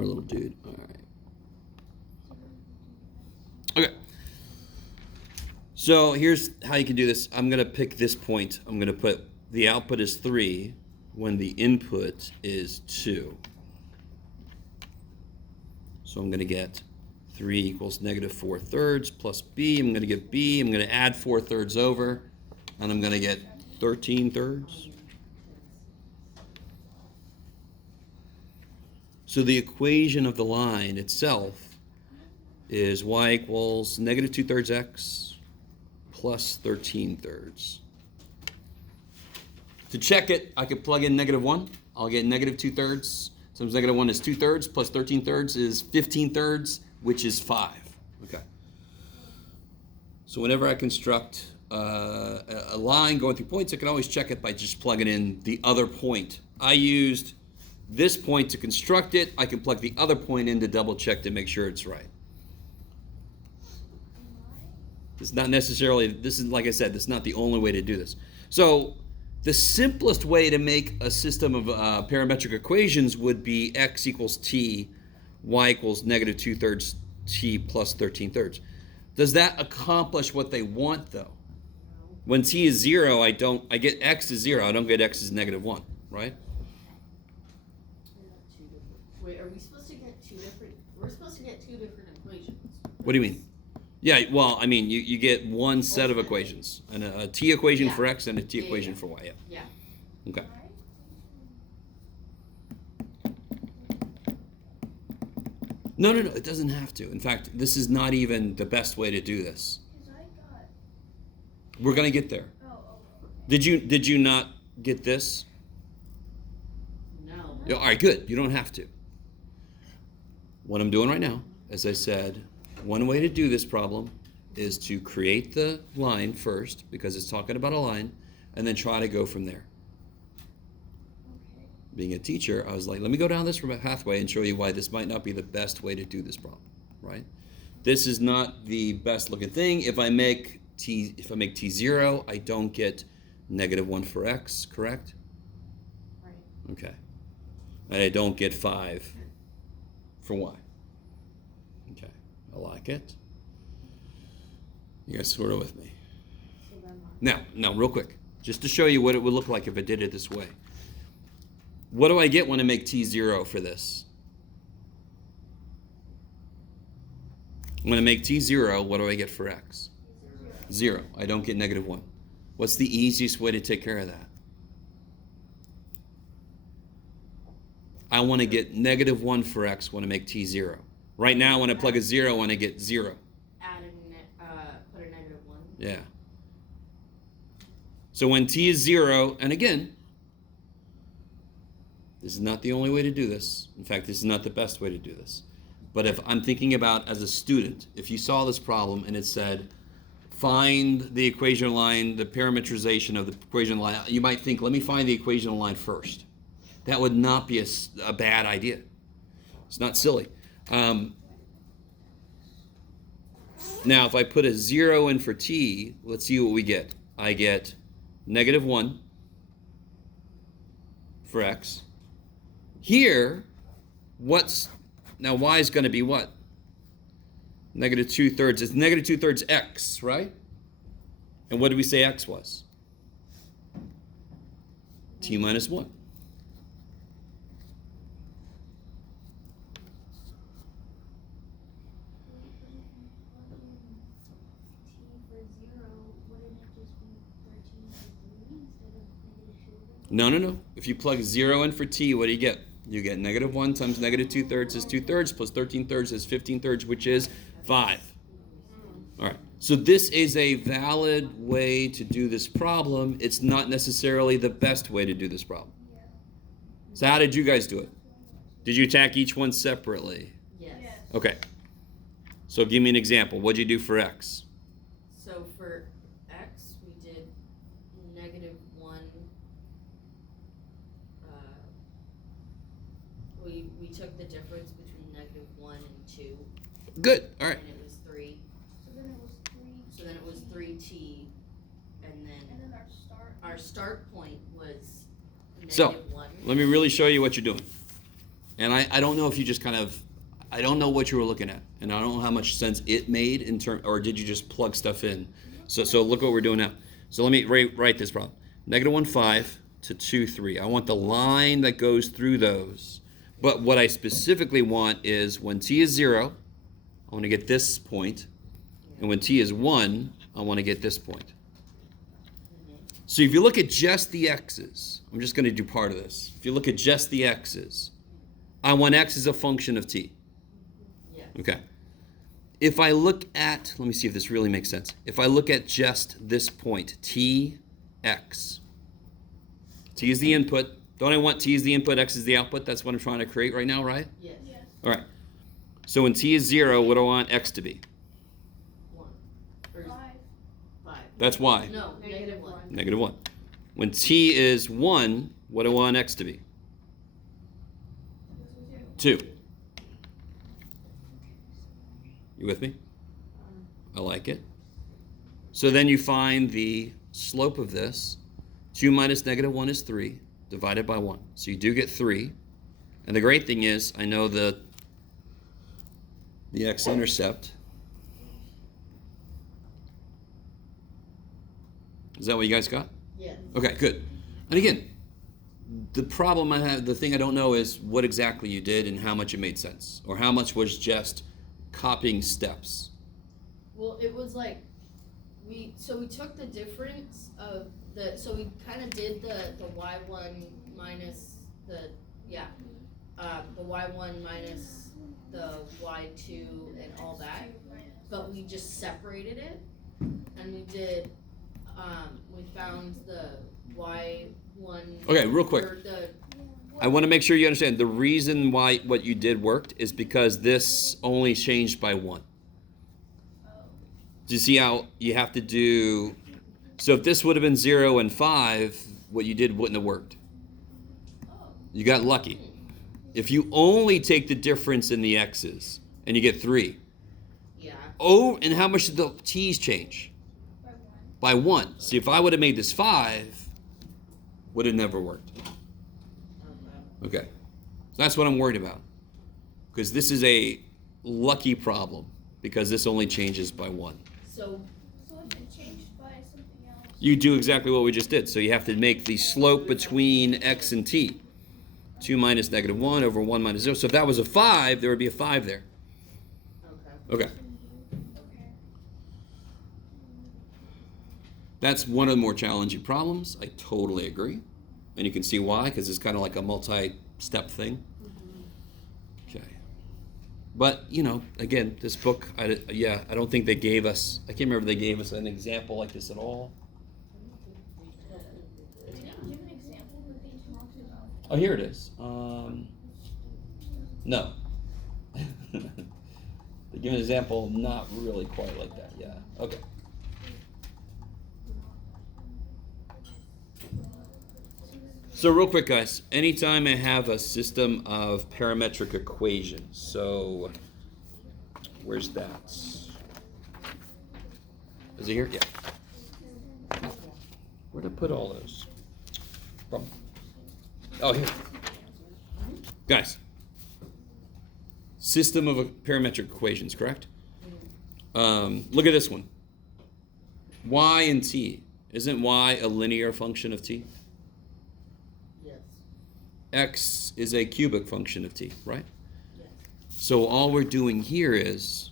Poor little dude. All right. Okay. So here's how you can do this. I'm going to pick this point. I'm going to put the output is 3 when the input is 2. So I'm going to get 3 equals negative 4/3 plus b. I'm going to get b. I'm going to add 4/3 over, and I'm going to get 13/3. So the equation of the line itself is y equals negative 2/3 x plus 13/3. To check it, I could plug in negative 1. I'll get negative 2/3. Times negative 1 is 2/3 plus 13/3 is 15/3, which is 5. Okay. So whenever I construct a line going through points, I can always check it by just plugging in the other point. I used this point to construct it. I can plug the other point in to double check to make sure it's right. It's not necessarily, this is, like I said, this is not the only way to do this. So the simplest way to make a system of parametric equations would be x equals t, y equals negative 2/3 t plus 13/3. Does that accomplish what they want, though? When t is 0, I get x is 0. I don't get x is negative 1, right? Wait, are we supposed to get two different? We're supposed to get two different equations. What do you mean? Yeah, well, I mean, you get one set of equations, and a t equation for x and a t equation for y. Yeah. Okay. No, it doesn't have to. In fact, this is not even the best way to do this. We're going to get there. Did you not get this? No. All right, good. You don't have to. What I'm doing right now, as I said, one way to do this problem is to create the line first, because it's talking about a line, and then try to go from there. Okay. Being a teacher, I was like, let me go down this pathway and show you why this might not be the best way to do this problem, right? This is not the best looking thing. If I make t 0, I don't get negative 1 for x, correct? Right. Okay. And I don't get 5 for y. Okay. I like it. You guys sort of with me. Now, real quick, just to show you what it would look like if I did it this way. What do I get when I make t 0 for this? When I make t 0, what do I get for x? 0. I don't get negative 1. What's the easiest way to take care of that? I want to get negative 1 for x when I make t 0. Right now, when I plug a 0, when I get 0. Put a negative 1. Yeah. So when t is 0, and again, this is not the only way to do this. In fact, this is not the best way to do this. But if I'm thinking about as a student, if you saw this problem and it said, find the equation line, the parametrization of the equation line, you might think, let me find the equation line first. That would not be a bad idea. It's not silly. Now, if I put a 0 in for t, let's see what we get. I get negative 1 for x. Here, now y is going to be what? Negative 2/3. It's negative 2/3 x, right? And what did we say x was? T minus 1. No. If you plug 0 in for t, what do you get? You get negative 1 times negative 2/3 is 2/3 plus 13/3 is 15/3, which is 5. All right. So this is a valid way to do this problem. It's not necessarily the best way to do this problem. So how did you guys do it? Did you attack each one separately? Yes. Okay. So give me an example. What did you do for x? So for x, we did negative 1. We took the difference between negative 1 and 2. Good. All right. And it was 3. So then it was 3. So then it was 3t, and then our start point was negative 1. Let me really show you what you're doing. And I don't know if you just kind of, I don't know what you were looking at, and I don't know how much sense it made in term, or did you just plug stuff in? So look what we're doing now. So let me write this problem. -1, 5 to 2, 3. I want the line that goes through those. But what I specifically want is when t is 0, I want to get this point. And when t is 1, I want to get this point. So if you look at just the x's, I'm just going to do part of this. If you look at just the x's, I want x as a function of t. Yeah. Okay. If I look at, let me see if this really makes sense. If I look at just this point, t, x. T is the input. Don't I want t is the input, x is the output? That's what I'm trying to create right now, right? Yes. All right. So when t is 0, what do I want x to be? 1. Or 5. That's y. No, -1. -1. When t is 1, what do I want x to be? 2. You with me? I like it. So then you find the slope of this. 2 minus -1 is 3, divided by 1. So you do get 3. And the great thing is, I know the x-intercept. Is that what you guys got? Yes. Okay, good. And again, the problem I have, the thing I don't know is what exactly you did and how much it made sense, or how much was just copying steps. Well, it was like we took the difference of so we kind of did the y1 minus the y1 minus the y2 and all that, but we just separated it, and we did we found the y1. Okay, real quick. Or I want to make sure you understand the reason why what you did worked is because this only changed by 1. Do you see how you have to do? So if this would have been 0 and 5, what you did wouldn't have worked. You got lucky. If you only take the difference in the x's and you get 3. Yeah. Oh, and how much did the t's change? By 1. See, if I would have made this 5, would have never worked. Okay. So that's what I'm worried about. Because this is a lucky problem, because this only changes by 1. So if it changed by something else. You do exactly what we just did. So you have to make the slope between x and t. 2 minus -1 over 1 minus 0. So if that was a 5, there would be a 5 there. okay. Okay. That's one of the more challenging problems. I totally agree. And you can see why, because it's kind of like a multi-step thing. Okay. But, you know, again, this book, I don't think they gave us, I can't remember if they gave us an example like this at all. They didn't give an example that they talked about. Oh, here it is. No. They give an example, not really quite like that. Yeah. Okay. So real quick, guys, anytime I have a system of parametric equations, so where's that? Is it here? Yeah. Where'd I put all those? Oh, here. Guys, system of parametric equations, correct? Look at this one. Y and t. Isn't y a linear function of t? X is a cubic function of t, right? Yes. So all we're doing here is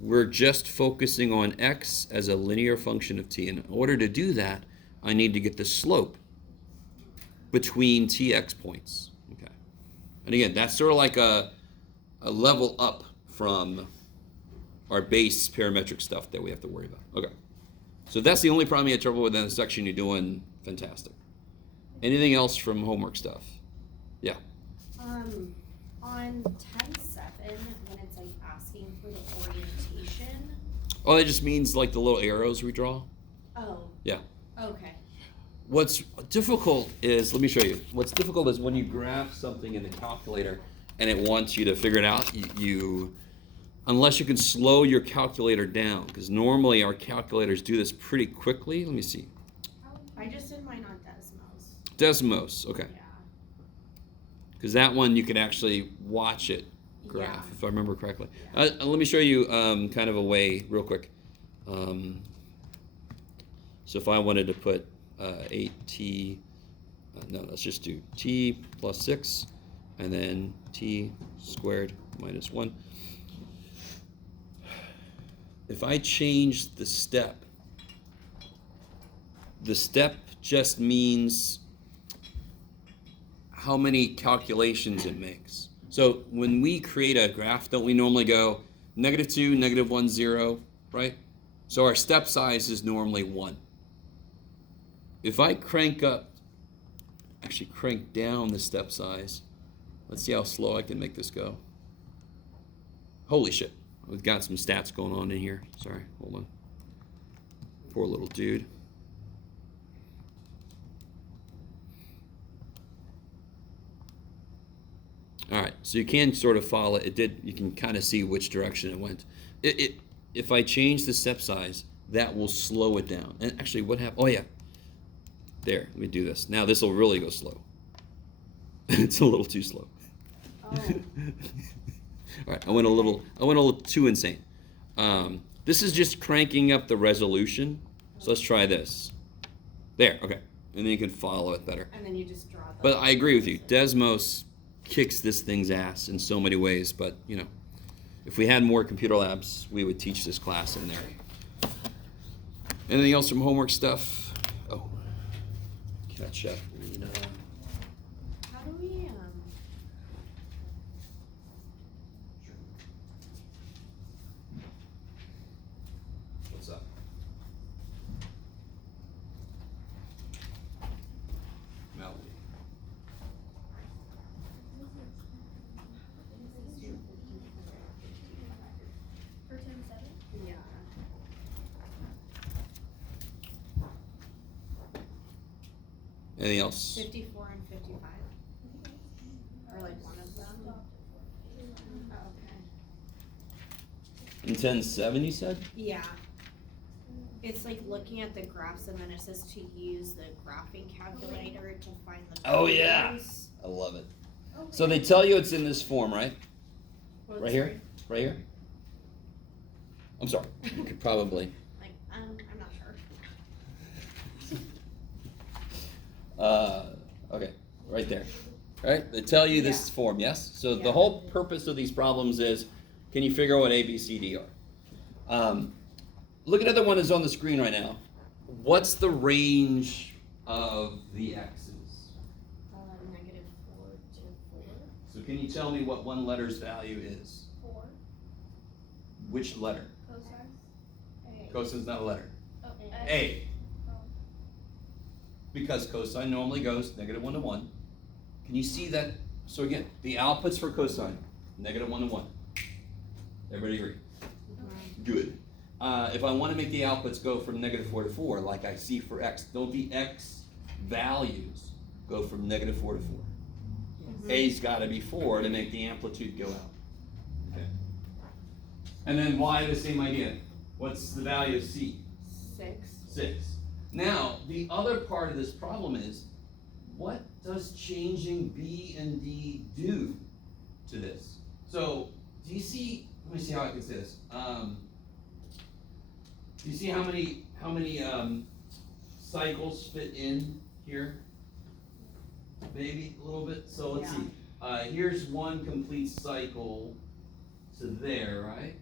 we're just focusing on x as a linear function of t. In order to do that, I need to get the slope between tx points. Okay. And again, that's sort of like a level up from our base parametric stuff that we have to worry about. Okay. So that's the only problem you had trouble with in the section. You're doing fantastic. Anything else from homework stuff? Yeah. On 10-7, when it's like asking for the orientation. Oh, that just means like the little arrows we draw? Oh. Yeah. Okay. What's difficult is, let me show you. What's difficult is when you graph something in the calculator and it wants you to figure it out, you unless you can slow your calculator down, because normally our calculators do this pretty quickly. Let me see. I just did mine on Desmos. Desmos, okay. Yeah. Because that one you could actually watch it graph, Yeah. if I remember correctly. Yeah. Let me show you kind of a way real quick. So if I wanted to put 8t, no, let's just do t plus 6, and then t squared minus 1. If I change the step just means how many calculations it makes. So when we create a graph, don't we normally go -2, -1, 0, right? So our step size is normally 1. If I crank down the step size, let's see how slow I can make this go. Holy shit, we've got some stats going on in here. Sorry, hold on. Poor little dude. All right, so you can sort of follow it. You can kind of see which direction it went. If I change the step size, that will slow it down. And actually, what happened? Oh yeah, there. Let me do this. Now this will really go slow. It's a little too slow. Oh. All right, I went a little too insane. This is just cranking up the resolution. So let's try this. There, okay, and then you can follow it better. And then you just draw the. But I agree with you. Desmos kicks this thing's ass in so many ways. But you know, if we had more computer labs, we would teach this class in there. Anything else from homework stuff? Oh, catch up, Lena. How do we What's up? Melody. For 10-7? Yeah. Anything else? 54 and 55. Or like one of them. Oh, okay. In 10-7, you said? Yeah. It's like looking at the graphs and then it says to use the graphing calculator to find the Oh, yeah. values. I love it. So they tell you it's in this form, right? Well, Right here? Right here? I'm sorry. You could probably. Like, I'm not sure. Okay, right there. All right, they tell you this form, yes? So the Yeah. whole purpose of these problems is, can you figure out what A, B, C, D are? Look at the other one that's on the screen right now. What's the range of the x's? -4 to 4. So can you tell me what one letter's value is? 4. Which letter? Cosine. A. Cosine's not a letter. Oh, A. Oh. Because cosine normally goes -1 to 1. Can you see that? So again, the outputs for cosine, -1 to 1. Everybody agree? Good. If I want to make the outputs go from -4 to 4, like I see for x, don't the x values go from -4 to 4? A's got to be 4 to make the amplitude go out. Okay. And then y, the same idea. What's the value of c? 6. 6. Now, the other part of this problem is, what does changing b and d do to this? So, do you see, let me see how I can say this. Do you see how many cycles fit in here? Maybe a little bit. So let's see. Here's one complete cycle to there, right?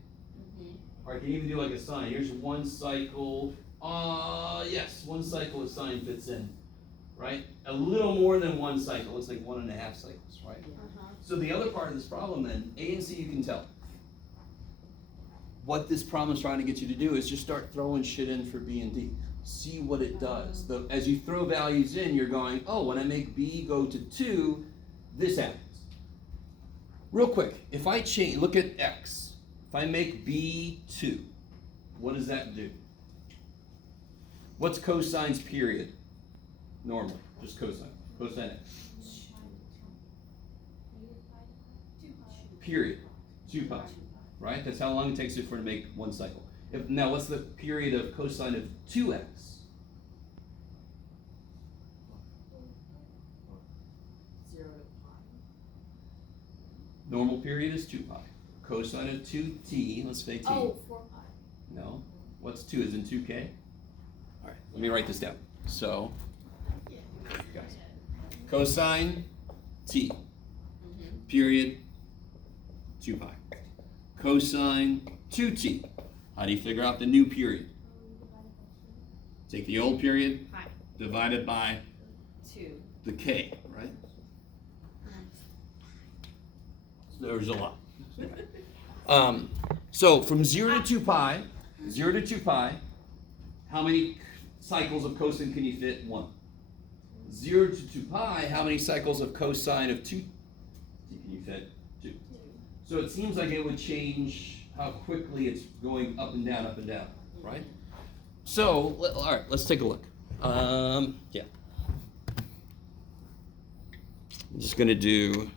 Or I can even do like a sine. Here's one cycle. Yes, one cycle of sine fits in, right? A little more than one cycle. Looks like 1.5 cycles, right? So the other part of this problem then, A and C you can tell. What this problem is trying to get you to do is just start throwing shit in for B and D. See what it does. As you throw values in, you're going, oh, when I make B go to 2, this happens. Real quick, if I change, look at X. If I make B 2, what does that do? What's cosine's period? Normally, just cosine. Cosine X. Period. 2 pi. Right? That's how long it takes it for it to make one cycle. Now, what's the period of cosine of 2x? 0 to pi. Normal period is 2 pi. Cosine of 2t, let's say t. Oh, 4 pi. No. What's 2? Is in 2k? All right, let me write this down. So, guys, cosine t, period, 2 pi. Cosine 2t. How do you figure out the new period? Take the old period, Pi. divided by 2. the k, right? There's a lot. So from 0 to 2 pi, 0 to 2 pi, how many cycles of cosine can you fit? 1. 0 to 2 pi, how many cycles of cosine of 2 can you fit? 2. So it seems like it would change how quickly it's going up and down, right? So, all right, let's take a look. Yeah. I'm just going to do,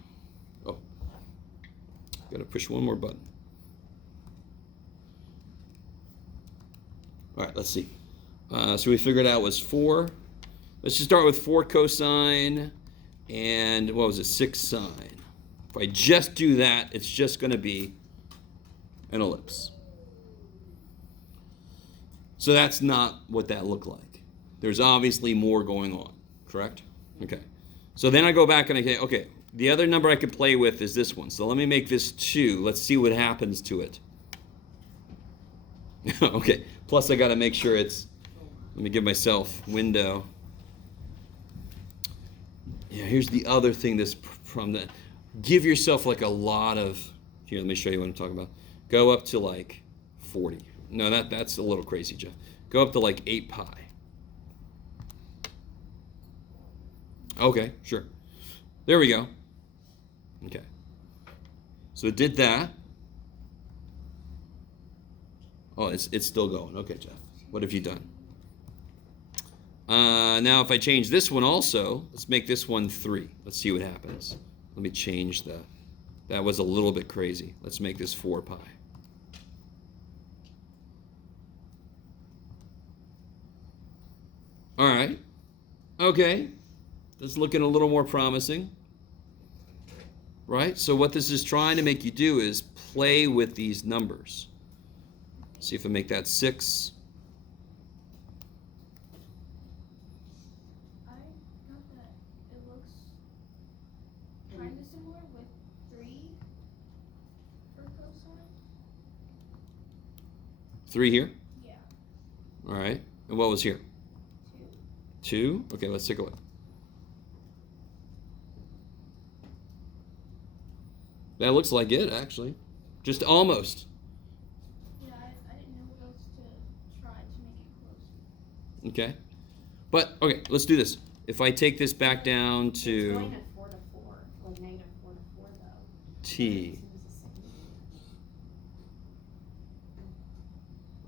got to push one more button. All right, let's see. So we figured out was 4. Let's just start with 4 cosine and what was it, 6 sine. If I just do that, it's just going to be an ellipse. So that's not what that looked like. There's obviously more going on, correct? Okay. So then I go back and I say, okay, the other number I could play with is this one. So let me make this 2. Let's see what happens to it. Okay. Plus I got to make sure it's, let me give myself window. Yeah, here's the other thing that's from the, give yourself like a lot of, here, let me show you what I'm talking about. Go up to like 40. No, that's a little crazy, Jeff. Go up to like 8 pi. Okay, sure. There we go. Okay. So it did that. Oh, it's still going. Okay, Jeff. What have you done? Now if I change this one also, let's make this one 3. Let's see what happens. Let me change that was a little bit crazy. Let's make this 4 pi. All right. Okay. That's looking a little more promising. Right? So what this is trying to make you do is play with these numbers. See if I make that 6. I got that it looks kind of similar with 3 for cosine. 3 here. Yeah. All right. And what was here? 2. 2? Okay, let's take a look. That looks like it, actually. Just almost. Yeah, I didn't know what else to try to make it close. Okay. But, okay, let's do this. If I take this back down It's to going at 4 to 4, like negative 4 to 4 though. t. It seems the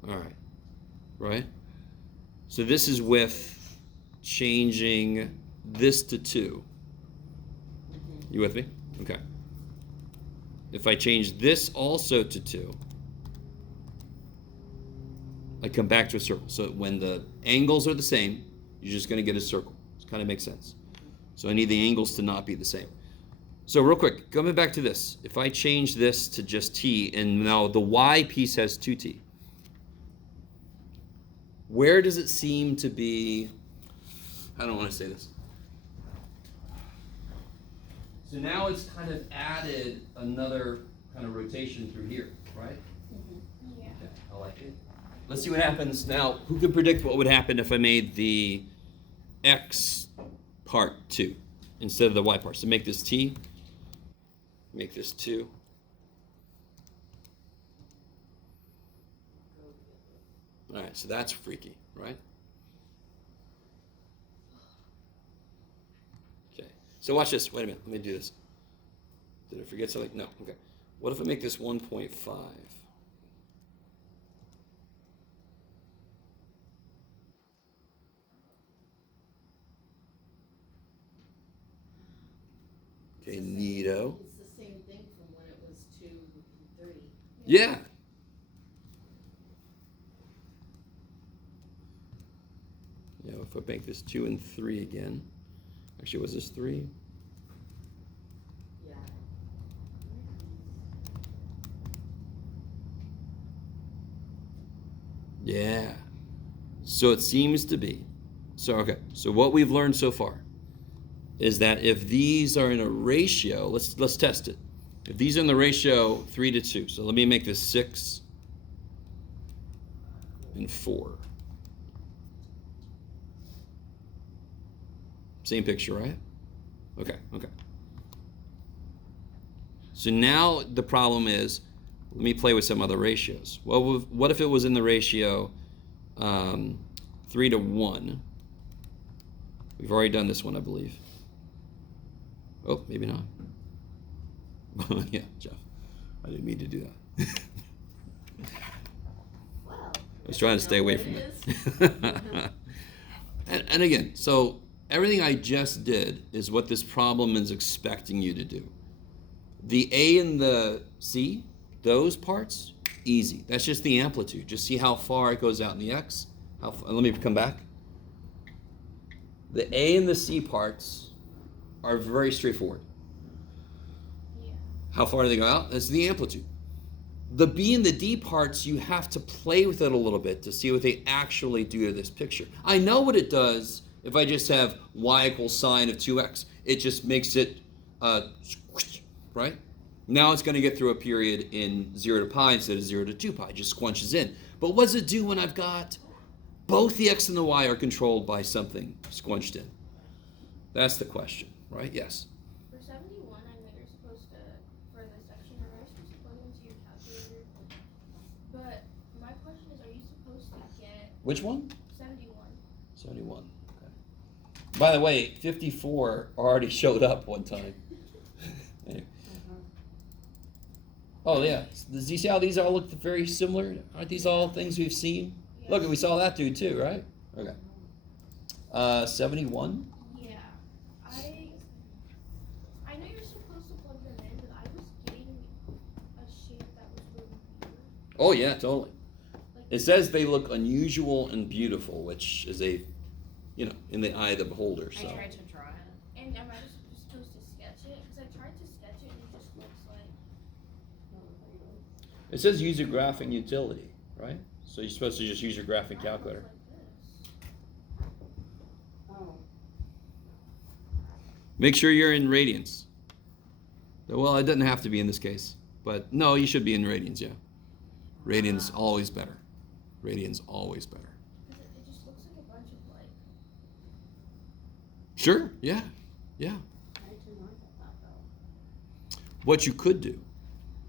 same. All right. Right? So this is with changing this to 2. You with me? Okay. If I change this also to 2, I come back to a circle. So when the angles are the same, you're just going to get a circle. It kind of makes sense. So I need the angles to not be the same. So real quick, coming back to this. If I change this to just t, and now the y piece has 2t, where does it seem to be, I don't want to say this. So now it's kind of added another kind of rotation through here, right? Yeah. Okay, I like it. Let's see what happens now. Who can predict what would happen if I made the x part 2 instead of the y part? So make this t, make this 2. All right, so that's freaky, right? Okay, so watch this. Wait a minute, let me do this. Did I forget something? No, okay. What if I make this 1.5? Okay, neato. It's the same thing from when it was 2 and 3. Yeah. Yeah, if I make this 2 and 3 again. Actually, was this 3? Yeah. Yeah. So it seems to be. So, okay. So what we've learned so far is that if these are in a ratio, let's test it. If these are in the ratio 3 to 2, so let me make this 6 and 4. Same picture, right? Okay. So now the problem is, let me play with some other ratios. Well, what if it was in the ratio 3 to 1? We've already done this one, I believe. Oh, maybe not. Yeah, Jeff. I didn't mean to do that. Well, I was trying to stay away from it. And again, so everything I just did is what this problem is expecting you to do. The A and the C, those parts, easy. That's just the amplitude. Just see how far it goes out in the X. Let me come back. The A and the C parts are very straightforward. Yeah. How far do they go out? That's the amplitude. The B and the D parts, you have to play with it a little bit to see what they actually do to this picture. I know what it does if I just have y equals sine of 2x. It just makes it, right? Now it's going to get through a period in 0 to pi instead of 0 to 2 pi. It just squunches in. But what does it do when I've got both the x and the y are controlled by something squunched in? That's the question, right? Yes. For 71, I know you're supposed to, for the section, you're supposed to plug into your calculator. But my question is, are you supposed to get Which one? 71? 71. Okay. By the way, 54 already showed up one time. Anyway. Oh yeah. Does you see how these all look very similar? Aren't these all things we've seen? Yes. Look, we saw that dude too, right? Okay. 71. Yeah. I know you're supposed to plug them in, but I was getting a shape that was really weird. Oh yeah, totally. Like, It says they look unusual and beautiful, which is a, in the eye of the beholder. So. I tried to draw it. and am I just supposed to sketch it? Because I tried to sketch it and it just looks like. It says use your graphing utility, right? So you're supposed to just use your graphing calculator. Like this. Oh. Make sure you're in radians. Well, it doesn't have to be in this case, but no, you should be in radians, yeah. Radians always better. Radians always better. Because it just looks like a bunch of like. Sure, yeah. I did not get that though. What you could do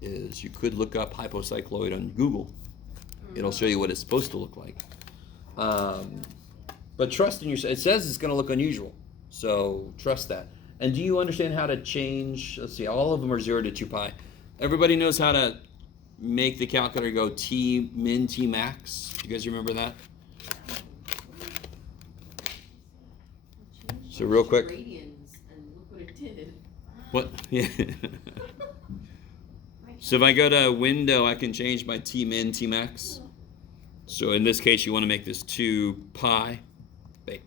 is you could look up hypocycloid on Google. It'll show you what it's supposed to look like. But trust in yourself. It says it's going to look unusual, so trust that. And do you understand how to change? Let's see, all of them are 0 to 2 pi. Everybody knows how to make the calculator go T min, T max. You guys remember that? So real quick. Radians, and look what it did. What? Yeah. So if I go to window, I can change my T min, T max. So in this case, you want to make this 2 pi. Okay.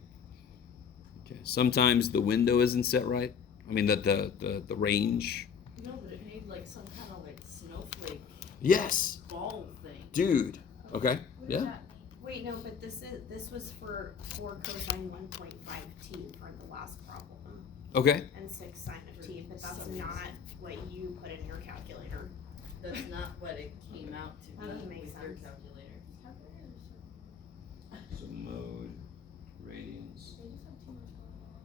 Sometimes the window isn't set right. I mean the range. No, but it made like some kind of like snowflake Yes, ball thing. dude. Okay. What does Yeah. that mean? Wait, no, but this was for 4 cosine 1.5t for the last problem. Okay. And 6 sine of t, but that's Some not what you put in your calculator. That's not what it came out to That doesn't be make with your sense. calculator. Calculators are- So mode, radians. They just have too much going on.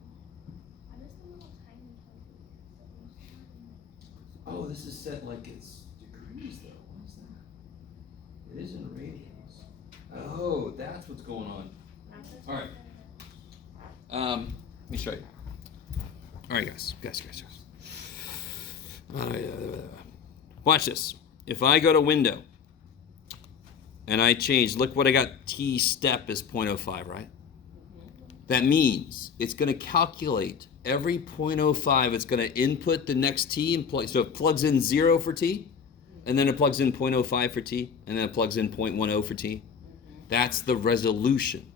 I miss the little tiny calculators that we used to have in the Oh, this is set like it's degrees though. What is that? It is in radians. Oh, that's what's going on. All right. Let me show you. All right, guys. Watch this. If I go to window and I change, look what I got. T step is 0.05, right? That means it's going to calculate every 0.05. It's going to input the next T and plug. So it plugs in 0 for T, and then it plugs in 0.05 for T, and then it plugs in 0.10 for T. That's the resolution.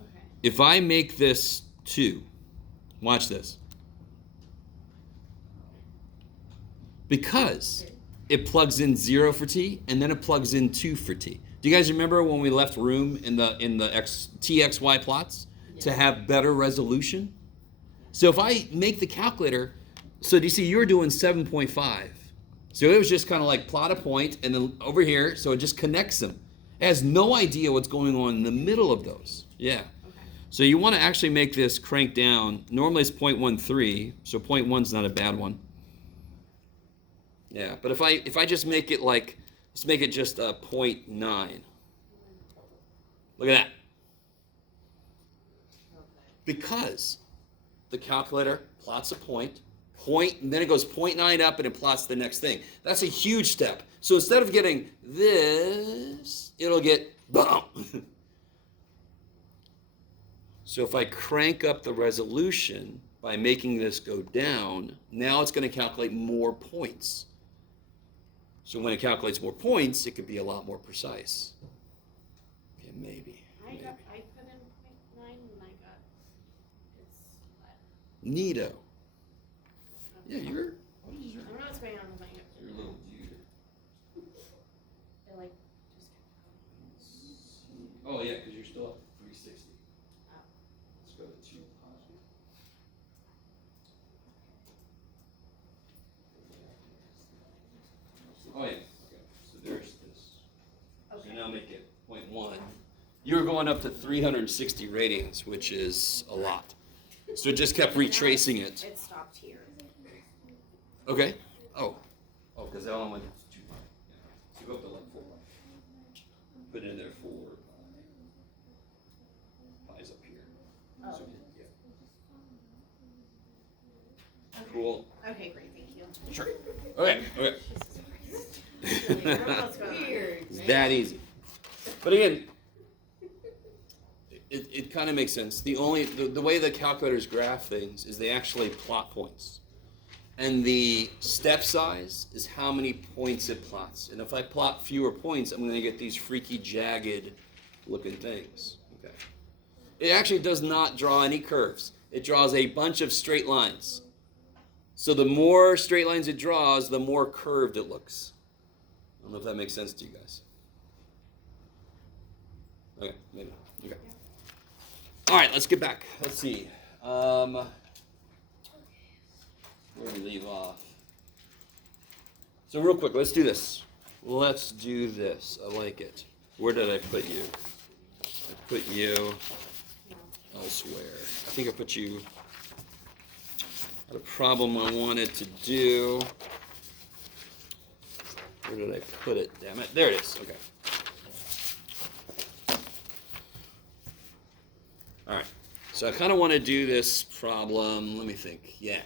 Okay. If I make this 2, watch this. Because it plugs in 0 for T, and then it plugs in 2 for T. Do you guys remember when we left room in the TXY plots to have better resolution? So if I make the calculator, so do you see you're doing 7.5. So it was just kind of like plot a point and then over here, so it just connects them. It has no idea what's going on in the middle of those. Yeah. Okay. So you want to actually make this crank down. Normally it's 0.13, so 0.1's not a bad one. Yeah, but if I just make it like, let's make it just a 0.9. Look at that. Because the calculator plots a point, and then it goes 0.9 up and it plots the next thing. That's a huge step. So instead of getting this, it'll get boom. So if I crank up the resolution by making this go down, now it's going to calculate more points. So when it calculates more points, it could be a lot more precise. Okay, maybe. I put in 0.9 and I got it's what? Neato. Yeah, you're. What is your? I don't know what's going on with my hips. You're a little dude. It like just Oh yeah, because you're still up 360. Oh. Let's go to 2 positive. Oh yeah. Okay. So there's this. Okay. So now make it 0.1. You were going up to 360 radians, which is a lot. So it just kept retracing it. It stopped here. Okay. Oh. Oh, because that one went too high. Yeah. So go up to like 4. Put it in there 4. Pi's up here. Oh. So, yeah. Cool. Okay, great, thank you. Sure. Okay. Okay. I don't know what's going on. Weird. It's that easy. But again, it kind of makes sense. The way the calculators graph things is they actually plot points. And the step size is how many points it plots. And if I plot fewer points, I'm going to get these freaky jagged looking things. Okay. It actually does not draw any curves. It draws a bunch of straight lines. So the more straight lines it draws, the more curved it looks. I don't know if that makes sense to you guys. Okay, maybe. Okay. All right, let's get back. Let's see. Where do we leave off? So real quick, let's do this. Let's do this. I like it. Where did I put you? I put you elsewhere. I think I put you at a problem I wanted to do. Where did I put it? Damn it. There it is. Okay. All right. So I kind of want to do this problem. Let me think. Yeah.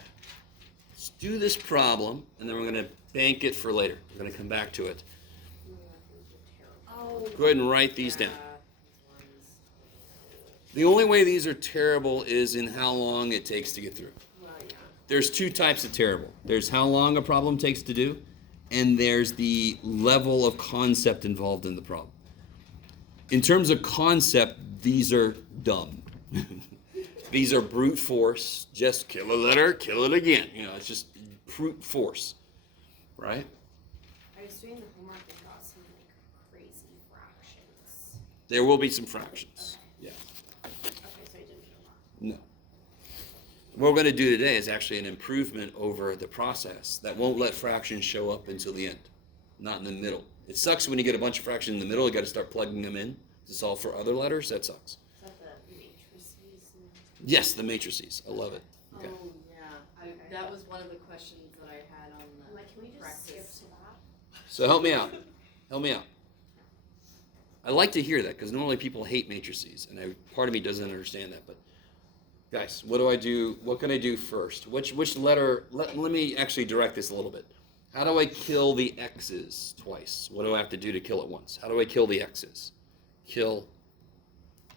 Let's do this problem, and then we're going to bank it for later. We're going to come back to it. Oh. Go ahead and write these down. The only way these are terrible is in how long it takes to get through. Well, yeah. There's 2 types of terrible. There's how long a problem takes to do, and there's the level of concept involved in the problem. In terms of concept, these are dumb. These are brute force. Just kill a letter, kill it again. You know, it's just brute force, right? I was doing the homework and got some like crazy fractions. There will be some fractions. Yeah. Okay, so I didn't do a lot. No. What we're going to do today is actually an improvement over the process that won't let fractions show up until the end, not in the middle. It sucks when you get a bunch of fractions in the middle. You got to start plugging them in to solve for other letters. That sucks. Is that the matrices? Yes, the matrices. I love it. Okay. Oh, yeah. That was one of the questions that I had on the I'm like, can we just skip practice. to that? So help me out. Help me out. I like to hear that because normally people hate matrices, and part of me doesn't understand that. But guys, what do I do? What can I do first? Which letter? Let me actually direct this a little bit. How do I kill the x's twice? What do I have to do to kill it once? How do I kill the x's? Kill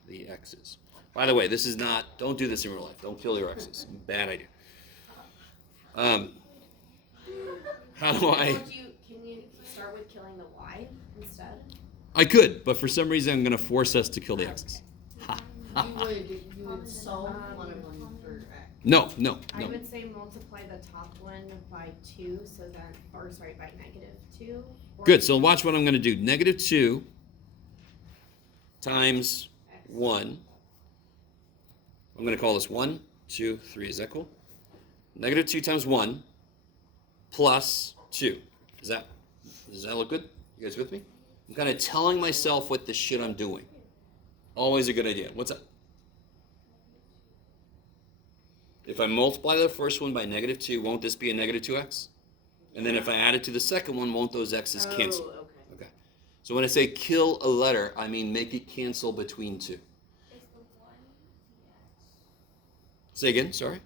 the x's. By the way, this is not. Don't do this in real life. Don't kill your x's. Bad idea. How do I? Can you start with killing the y instead? I could, but for some reason I'm going to force us to kill the x's. Ha. You would solve one of them for X. No. I would say multiply the top one by 2, so that, or sorry, by -2. Or Good. So watch what I'm going to do. -2 times 1. I'm going to call this 1, 2, 3. Is that cool? Negative 2 times 1 plus 2. Does that look good? You guys with me? I'm kind of telling myself what the shit I'm doing. Always a good idea. What's up? If I multiply the first one by negative 2, won't this be a negative 2x? And then if I add it to the second one, won't those x's cancel? Okay. So when I say kill a letter, I mean make it cancel between 2. Is the 1 dx? Say again, sorry?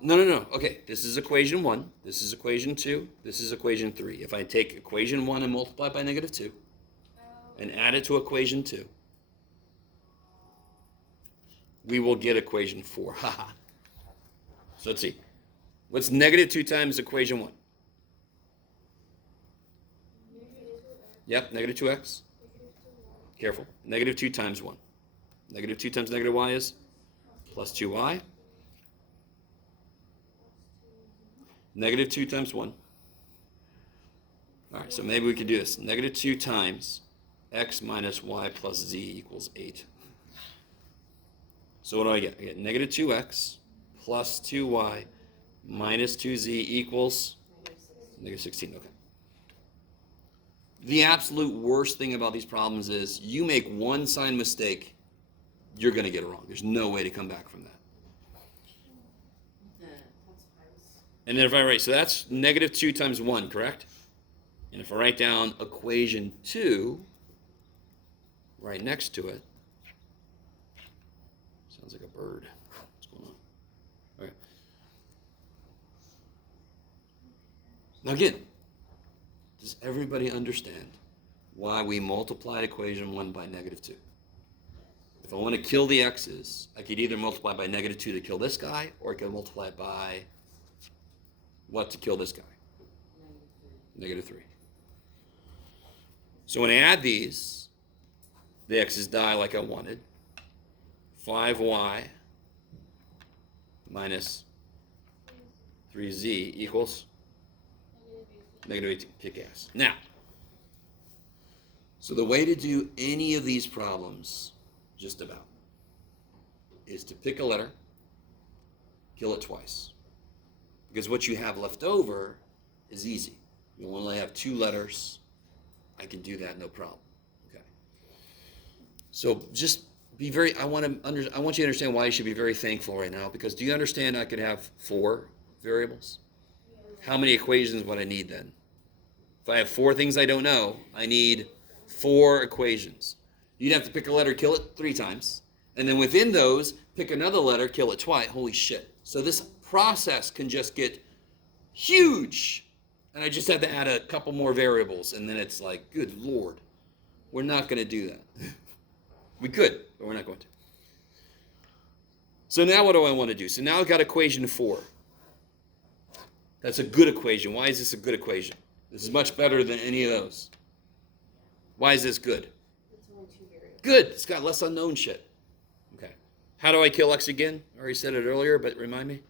No. Okay, this is equation 1. This is equation 2. This is equation 3. If I take equation 1 and multiply by negative 2 and add it to equation 2, we will get equation 4. Haha. So let's see. What's negative 2 times equation 1? Yep, negative 2x. Careful. Negative 2 times 1. Negative 2 times negative y is plus 2y. Negative 2 times 1. All right, so maybe we could do this. Negative 2 times x minus y plus z equals 8. So what do I get? I get negative 2x plus 2y minus 2z equals negative 16. Okay. The absolute worst thing about these problems is you make one sign mistake, you're going to get it wrong. There's no way to come back from that. And then if I write, so that's negative 2 times 1, correct? And if I write down equation 2 right next to it, sounds like a bird. What's going on? All right. Now again, does everybody understand why we multiplied equation 1 by negative 2? If I want to kill the x's, I could either multiply by negative 2 to kill this guy, or I could multiply by what to kill this guy? Negative 3. So when I add these, the x's die like I wanted. 5y minus 3z equals negative 18. Kick ass. Now, so the way to do any of these problems, just about, is to pick a letter, kill it twice. Because what you have left over is easy. You only have 2 letters. I can do that, no problem. Okay. So just be very. I want you to understand why you should be very thankful right now. Because do you understand I could have 4 variables? How many equations would I need then? If I have 4 things I don't know, I need 4 equations. You'd have to pick a letter, kill it 3 times, and then within those, pick another letter, kill it twice. Holy shit! So this process can just get huge, and I just had to add a couple more variables, and then it's like, good Lord, we're not going to do that. We could, but we're not going to. So now what do I want to do? So now I've got equation 4. That's a good equation. Why is this a good equation? This is much better than any of those. Why is this good? Good. It's got less unknown shit. Okay. How do I kill x again? I already said it earlier, but remind me.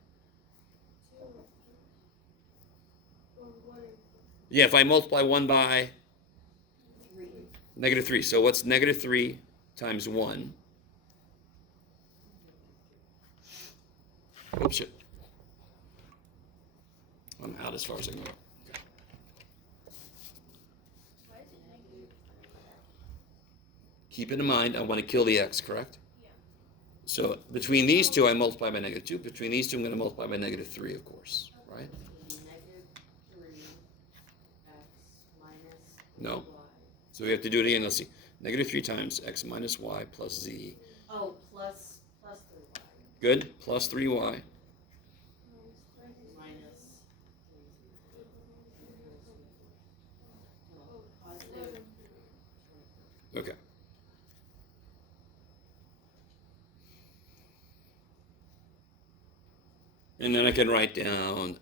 Yeah, if I multiply 1 by negative 3. So what's negative 3 times 1? Oops, shit. I'm out as far as I can go. Okay. Keep it in mind, I want to kill the x, correct? Yeah. So between these two, I multiply by negative 2. Between these two, I'm going to multiply by negative 3, of course, right? No. So we have to do it again. Let's see. Negative 3 times x minus y plus z. Oh, plus 3y. Good. Plus 3y. Minus 3. Okay. And then I can write down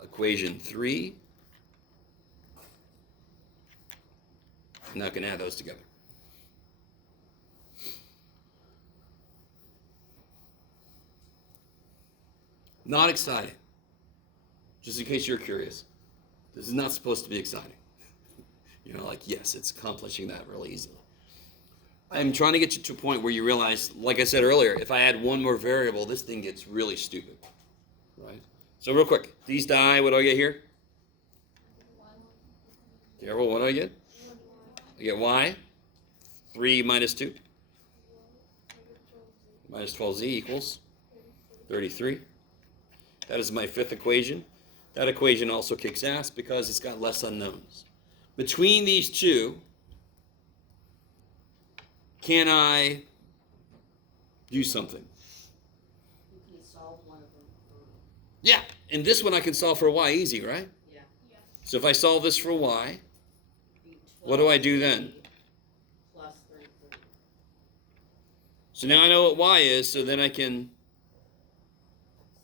equation 3. And I can add those together. Not exciting. Just in case you're curious. This is not supposed to be exciting. You're like, yes, it's accomplishing that really easily. I'm trying to get you to a point where you realize, like I said earlier, if I add one more variable, this thing gets really stupid, right? So real quick, these die, what do I get here? Careful, what do I get? I get y, 3 minus 2, minus 12z equals 33. That is my fifth equation. That equation also kicks ass because it's got less unknowns. Between these two, can I do something? You can solve one of them. Yeah, and this one I can solve for y easy, right? Yeah. So if I solve this for y, Be what do I do then? Plus 33. So now I know what y is, so then I can,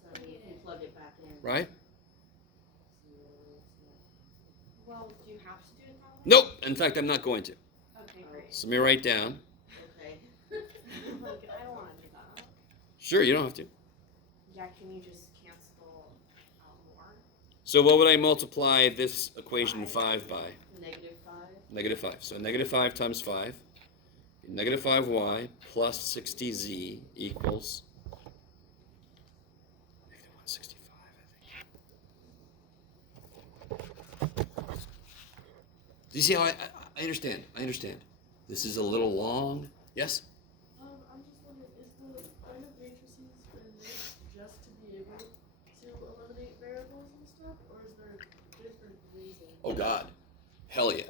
So you can plug it back in. right? Well, do you have to do it that way? Nope, in fact, I'm not going to. Okay, great. So let me write down. Okay. Like, I don't want to do that. Sure, you don't have to. Yeah, can you just cancel out more? So what would I multiply this equation 5 by? Negative 5. Negative 5. So negative 5 times 5. Negative 5y plus 60z equals negative 165, I think. Do you see how I understand? I understand. This is a little long. Yes? I'm just wondering, is the point of matrices in this just to be able to eliminate variables and stuff, or is there a different reason? Oh, God. Hell yeah.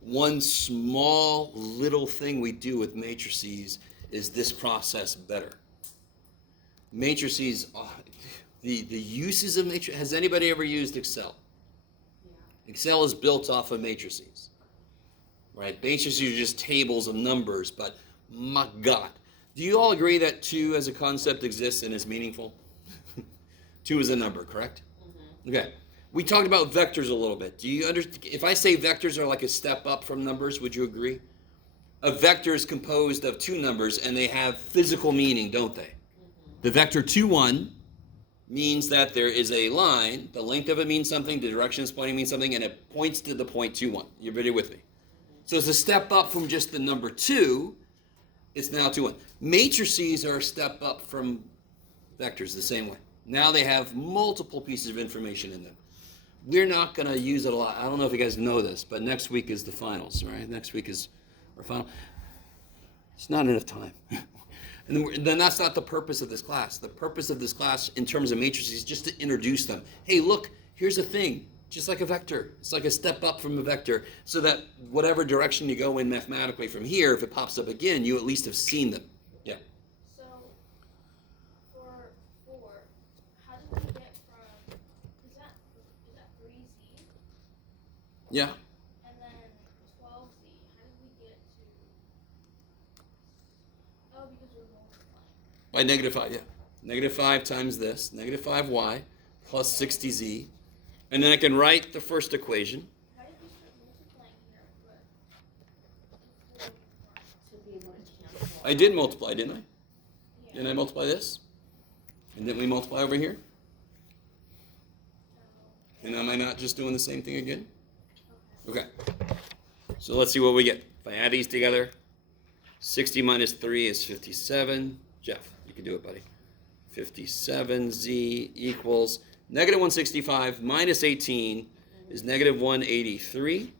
One small little thing we do with matrices is this process better. Matrices, the uses of matrices, has anybody ever used Excel? Yeah. Excel is built off of matrices, right? Matrices are just tables of numbers, but my God. Do you all agree that 2 as a concept exists and is meaningful? 2 is a number, correct? Mm-hmm. Okay. We talked about vectors a little bit. Do you understand? If I say vectors are like a step up from numbers, would you agree? A vector is composed of 2 numbers and they have physical meaning, don't they? Mm-hmm. The vector 2, 1 means that there is a line, the length of it means something, the direction it's pointing means something, and it points to the point 2, 1. You're really with me? So it's a step up from just the number 2, it's now 2, 1. Matrices are a step up from vectors the same way. Now they have multiple pieces of information in them. We're not going to use it a lot. I don't know if you guys know this, but next week is the finals, right? Next week is our final. It's not enough time. And then that's not the purpose of this class. The purpose of this class in terms of matrices is just to introduce them. Hey, look, here's a thing, just like a vector. It's like a step up from a vector so that whatever direction you go in mathematically from here, if it pops up again, you at least have seen them. Yeah. So, for 4, how did we get from, is that 3z? Yeah. And then 12z, how did we get to, oh, because we're multiplying. By negative 5, yeah. Negative 5 times this, negative 5y plus 60z. And then I can write the first equation. How did we start multiplying here, but To be able to cancel. I did multiply, didn't I? yeah. Didn't I multiply this? And didn't we multiply over here? And am I not just doing the same thing again? Okay. So let's see what we get. If I add these together, 60 minus 3 is 57. Jeff, you can do it, buddy. 57z equals negative 165 minus 18 is negative 183.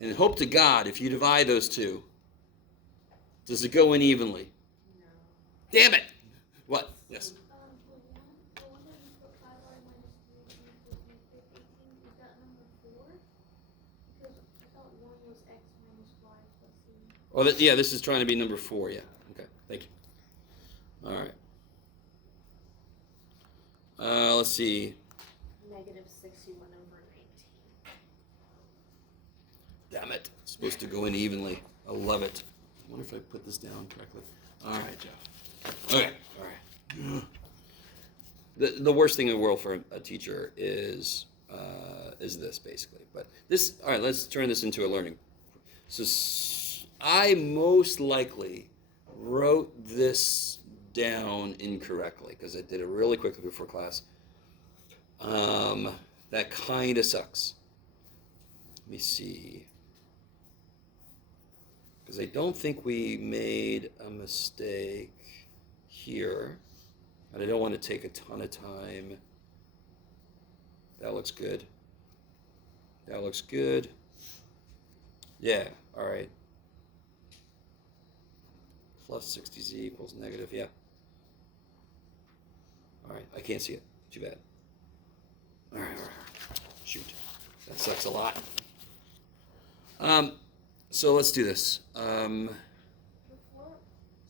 And hope to God, if you divide those two, does it go in evenly? No. Damn it! What? Yes. The one that you put 5y minus 3 equals negative 18, is that number 4? Because I thought 1 was x minus y plus c. Oh, yeah, this is trying to be number 4, yeah. Okay, thank you. All right. Let's see. Negative 61 over 19. Damn it. It's supposed to go in evenly. I love it. I wonder if I put this down correctly. All right, Jeff. Okay, all right. The worst thing in the world for a teacher is this, basically. But this, all right, let's turn this into a learning. So I most likely wrote this down incorrectly because I did it really quickly before class. That kind of sucks. Let me see. Because I don't think we made a mistake here. And I don't want to take a ton of time. That looks good. That looks good. Yeah, all right. Plus 60z equals negative, yeah. All right, I can't see it. Too bad. All right. Shoot. That sucks a lot. So let's do this. Before,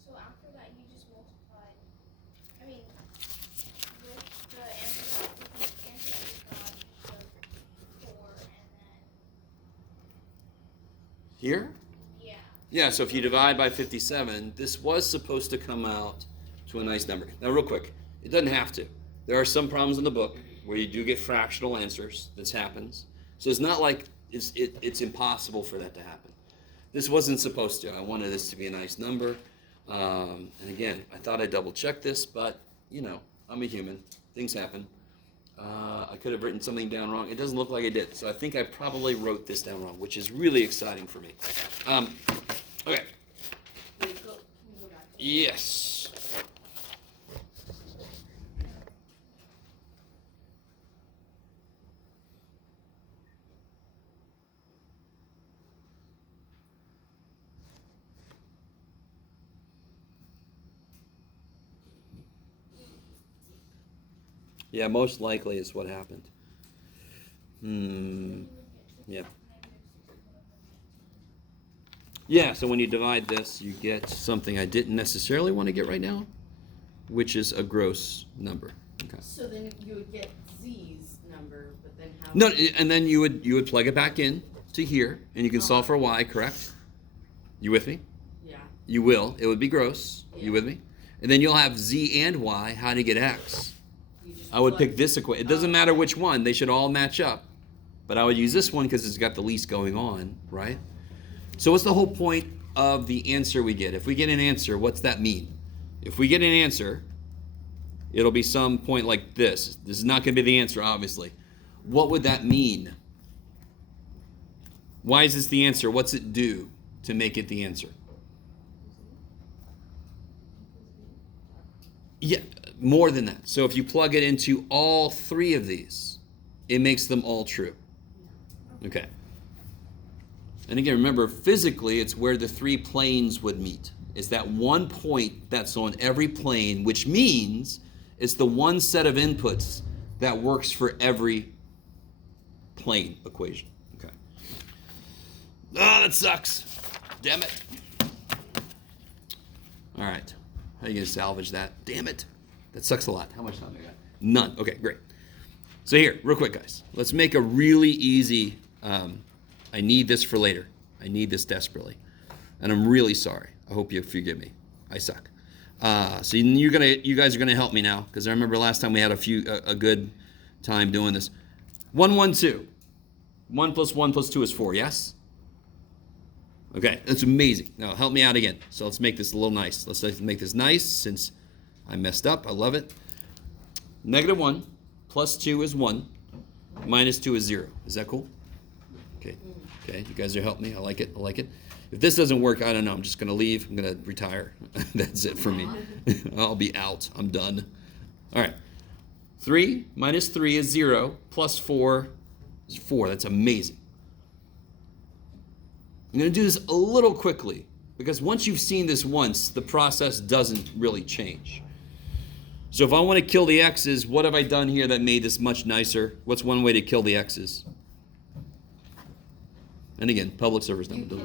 so after that, you just multiplied. I mean, with the answer that you got, you took 4, and then Here? yeah. Yeah, so if you divide by 57, this was supposed to come out to a nice number. Now, real quick, it doesn't have to. There are some problems in the book where you do get fractional answers. This happens. So it's not like it's impossible for that to happen. This wasn't supposed to. I wanted this to be a nice number. And again, I thought I'd double check this, but, you know, I'm a human. Things happen. I could have written something down wrong. It doesn't look like I did. So I think I probably wrote this down wrong, which is really exciting for me. Okay. Can we go back? Yes. Yeah, most likely is what happened. Yeah. Yeah, so when you divide this, you get something I didn't necessarily want to get right now, which is a gross number. Okay. So then you would get Z's number, but then how? No, and then you would plug it back in to here, and you can solve for y, correct? You with me? Yeah. You will. It would be gross. You Yeah. with me? And then you'll have z and y. How to get x? You just I would plug- pick this equation. It doesn't matter which one. They should all match up. But I would use this one because it's got the least going on, right? So what's the whole point of the answer we get? If we get an answer, what's that mean? If we get an answer, it'll be some point like this. This is not going to be the answer, obviously. What would that mean? Why is this the answer? What's it do to make it the answer? Yeah, more than that. So if you plug it into all three of these, it makes them all true. Okay. And again, remember, physically, it's where the three planes would meet. It's that one point that's on every plane, which means it's the one set of inputs that works for every plane equation. Okay. Ah, that sucks. Damn it. All right. How are you going to salvage that? Damn it. That sucks a lot. How much time do I got? None. Okay, great. So here, real quick, guys. Let's make a really easy... I need this for later. I need this desperately. And I'm really sorry. I hope you forgive me. I suck. So you guys are gonna help me now, because I remember last time we had a good time doing this. 1, 1, 2. 1 plus 1 plus 2 is 4, yes? Okay, that's amazing. Now help me out again. So let's make this a little nice. Let's make this nice since I messed up. I love it. Negative 1 plus 2 is 1. Minus 2 is 0. Is that cool? Okay. Okay, you guys are helping me. I like it. I like it. If this doesn't work, I don't know. I'm just going to leave. I'm going to retire. That's it for me. I'll be out. I'm done. All right. 3 minus 3 is 0. Plus 4 is 4. That's amazing. I'm going to do this a little quickly, because once you've seen this once, the process doesn't really change. So if I want to kill the x's, what have I done here that made this much nicer? What's one way to kill the x's? And again, public service number.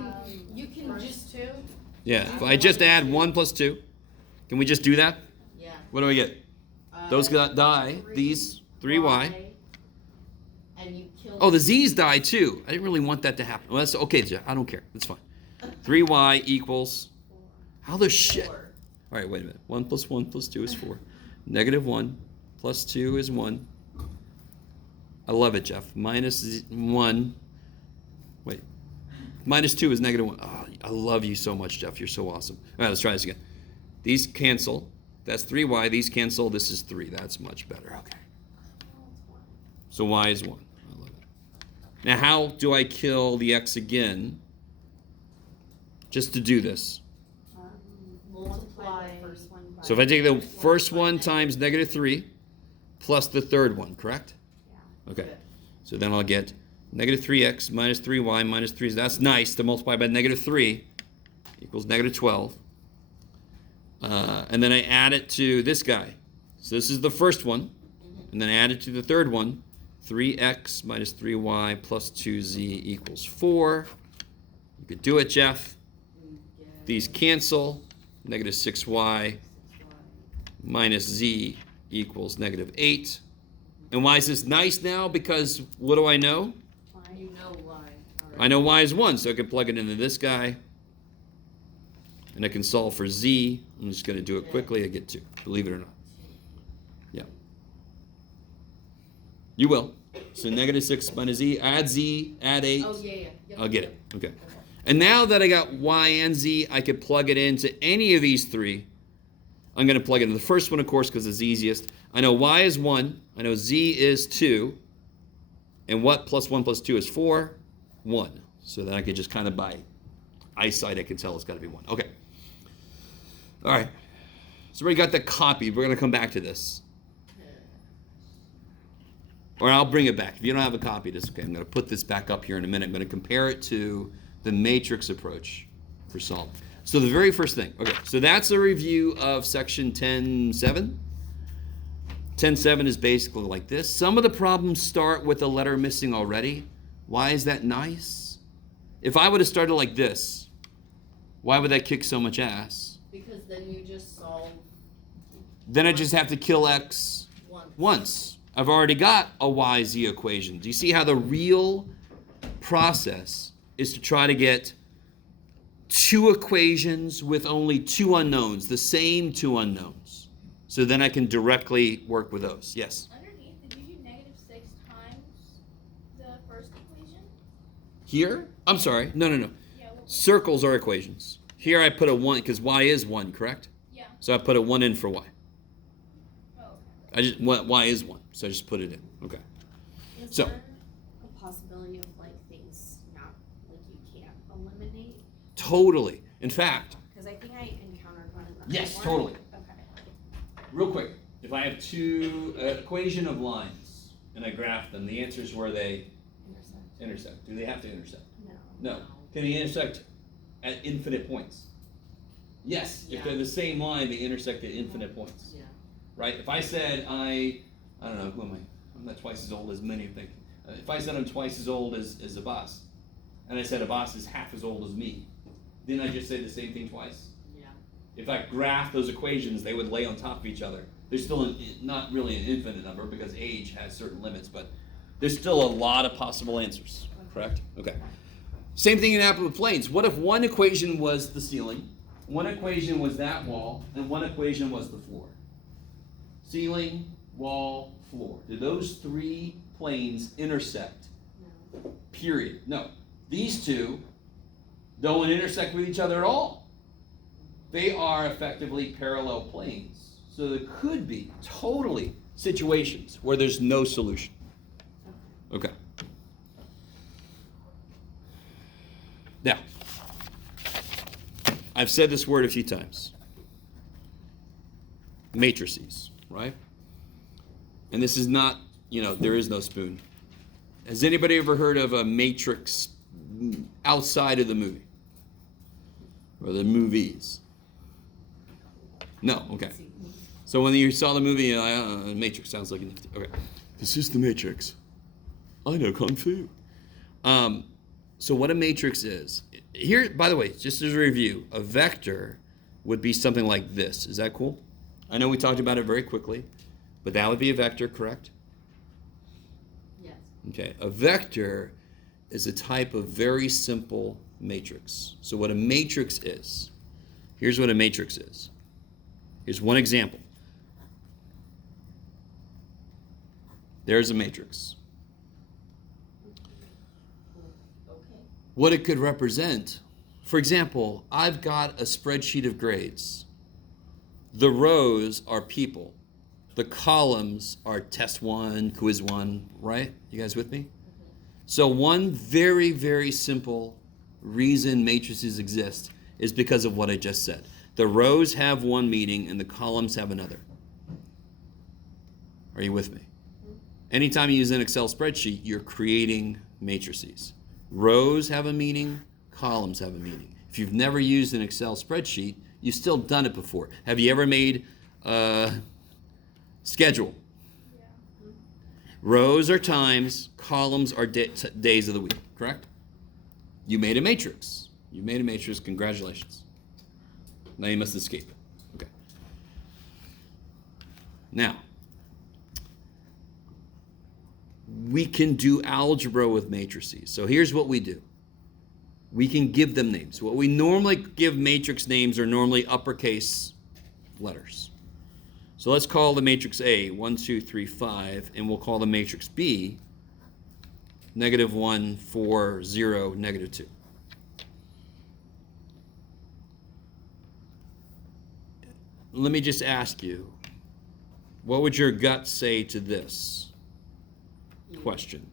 You can just 2. Yeah, if I just add 1 plus 2, can we just do that? Yeah. What do I get? Those die. These 3y. And you kill. Oh, the z's die too. I didn't really want that to happen. Well, that's okay, Jeff. I don't care. That's fine. 3y equals. How the shit? 4. All right, wait a minute. 1 plus 1 plus 2 is 4. Negative 1 plus 2 is 1. I love it, Jeff. Minus 1. Wait. Minus 2 is negative 1. Oh, I love you so much, Jeff. You're so awesome. All right, let's try this again. These cancel. That's 3y. These cancel. This is 3. That's much better. Okay. So y is 1. I love it. Now, how do I kill the x again? just to do this. Multiply. the first one by So if I take the first one multiply times negative 3 plus the third one, correct? Yeah. Okay. So then I'll get negative 3x minus 3y minus 3. That's nice to multiply by negative 3 equals negative 12. And then I add it to this guy. So this is the first one. And then add it to the third one. 3x minus 3y plus 2z equals 4. You could do it, Jeff. These cancel. Negative 6y minus z equals negative 8. And why is this nice now? Because what do I know? You know why. I know y is 1, so I can plug it into this guy. And I can solve for z. I'm just going to do it quickly. I get 2, believe it or not. Yeah. You will. So negative 6 minus z, add 8. Oh, yeah. I'll get it. Okay. And now that I got y and z, I could plug it into any of these 3. I'm going to plug it into the first one, of course, because it's easiest. I know y is 1. I know z is 2. And what plus 1 plus 2 is 4? 1. So then I could just kind of by eyesight, I can tell it's got to be 1. Okay. All right. So we got that copied. We're going to come back to this. Or I'll bring it back. If you don't have a copy, that's okay. I'm going to put this back up here in a minute. I'm going to compare it to the matrix approach for solving. So the very first thing. Okay, so that's a review of section 10.7. 10.7 is basically like this. Some of the problems start with a letter missing already. Why is that nice? If I would have started like this, why would that kick so much ass? Because then you just solve Then I just have to kill x once. I've already got a y-z equation. Do you see how the real process is to try to get 2 equations with only 2 unknowns, the same 2 unknowns? So then I can directly work with those. Yes? Underneath, did you do negative 6 times the first equation? Here? I'm sorry. No. Yeah. Circles are equations. Here I put a 1 because y is 1, correct? Yeah. So I put a 1 in for y. Oh, Y is 1, so I just put it in. Okay. Is So- there a possibility of like things not like you can't eliminate? Totally. In fact, Because I think I encountered one in the Yes, homework. totally. Okay. real quick, if I have 2 equation of lines and I graph them, the answer is where they intersect. Do they have to intersect? No. No. Can they intersect at infinite points? Yes. If they're the same line, they intersect at infinite points. Yeah. Right? If I said I don't know, who am I? I'm not twice as old as many think. If I said I'm twice as old as Abbas, and I said Abbas is half as old as me, didn't I just say the same thing twice? Yeah. If I graph those equations, they would lay on top of each other. There's still not really an infinite number because age has certain limits, but there's still a lot of possible answers, correct? Okay. Same thing can happen with planes. What if one equation was the ceiling, one equation was that wall, and one equation was the floor? Ceiling, wall, floor. Do those 3 planes intersect? No. Period. No. These 2 don't intersect with each other at all. They are effectively parallel planes. So there could be totally situations where there's no solution. Okay. Now, I've said this word a few times. Matrices, right? And this is not, there is no spoon. Has anybody ever heard of a matrix outside of the movie? Or the movies? No, okay. So when you saw the movie, Matrix sounds like nifty. Okay. This is the Matrix. I know Kung Fu. So what a matrix is, here, by the way, just as a review, a vector would be something like this. Is that cool? I know we talked about it very quickly, but that would be a vector, correct? Yes. Okay, a vector is a type of very simple matrix. So what a matrix is, here's what a matrix is. Here's one example. There's a matrix. Okay. What it could represent, for example, I've got a spreadsheet of grades. The rows are people. The columns are test 1, quiz 1, right? You guys with me? So one very, very simple reason matrices exist is because of what I just said. The rows have one meaning and the columns have another. Are you with me? Anytime you use an Excel spreadsheet, you're creating matrices. Rows have a meaning, columns have a meaning. If you've never used an Excel spreadsheet, you've still done it before. Have you ever made a schedule? Yeah. Rows are times, columns are days of the week, correct? You made a matrix. You made a matrix, congratulations. Now you must escape it. Okay. Now, we can do algebra with matrices. So here's what we do. We can give them names. What we normally give matrix names are normally uppercase letters. So let's call the matrix A 1, 2, 3, 5, and we'll call the matrix B -1, 4, 0, -2. Let me just ask you, what would your gut say to this question?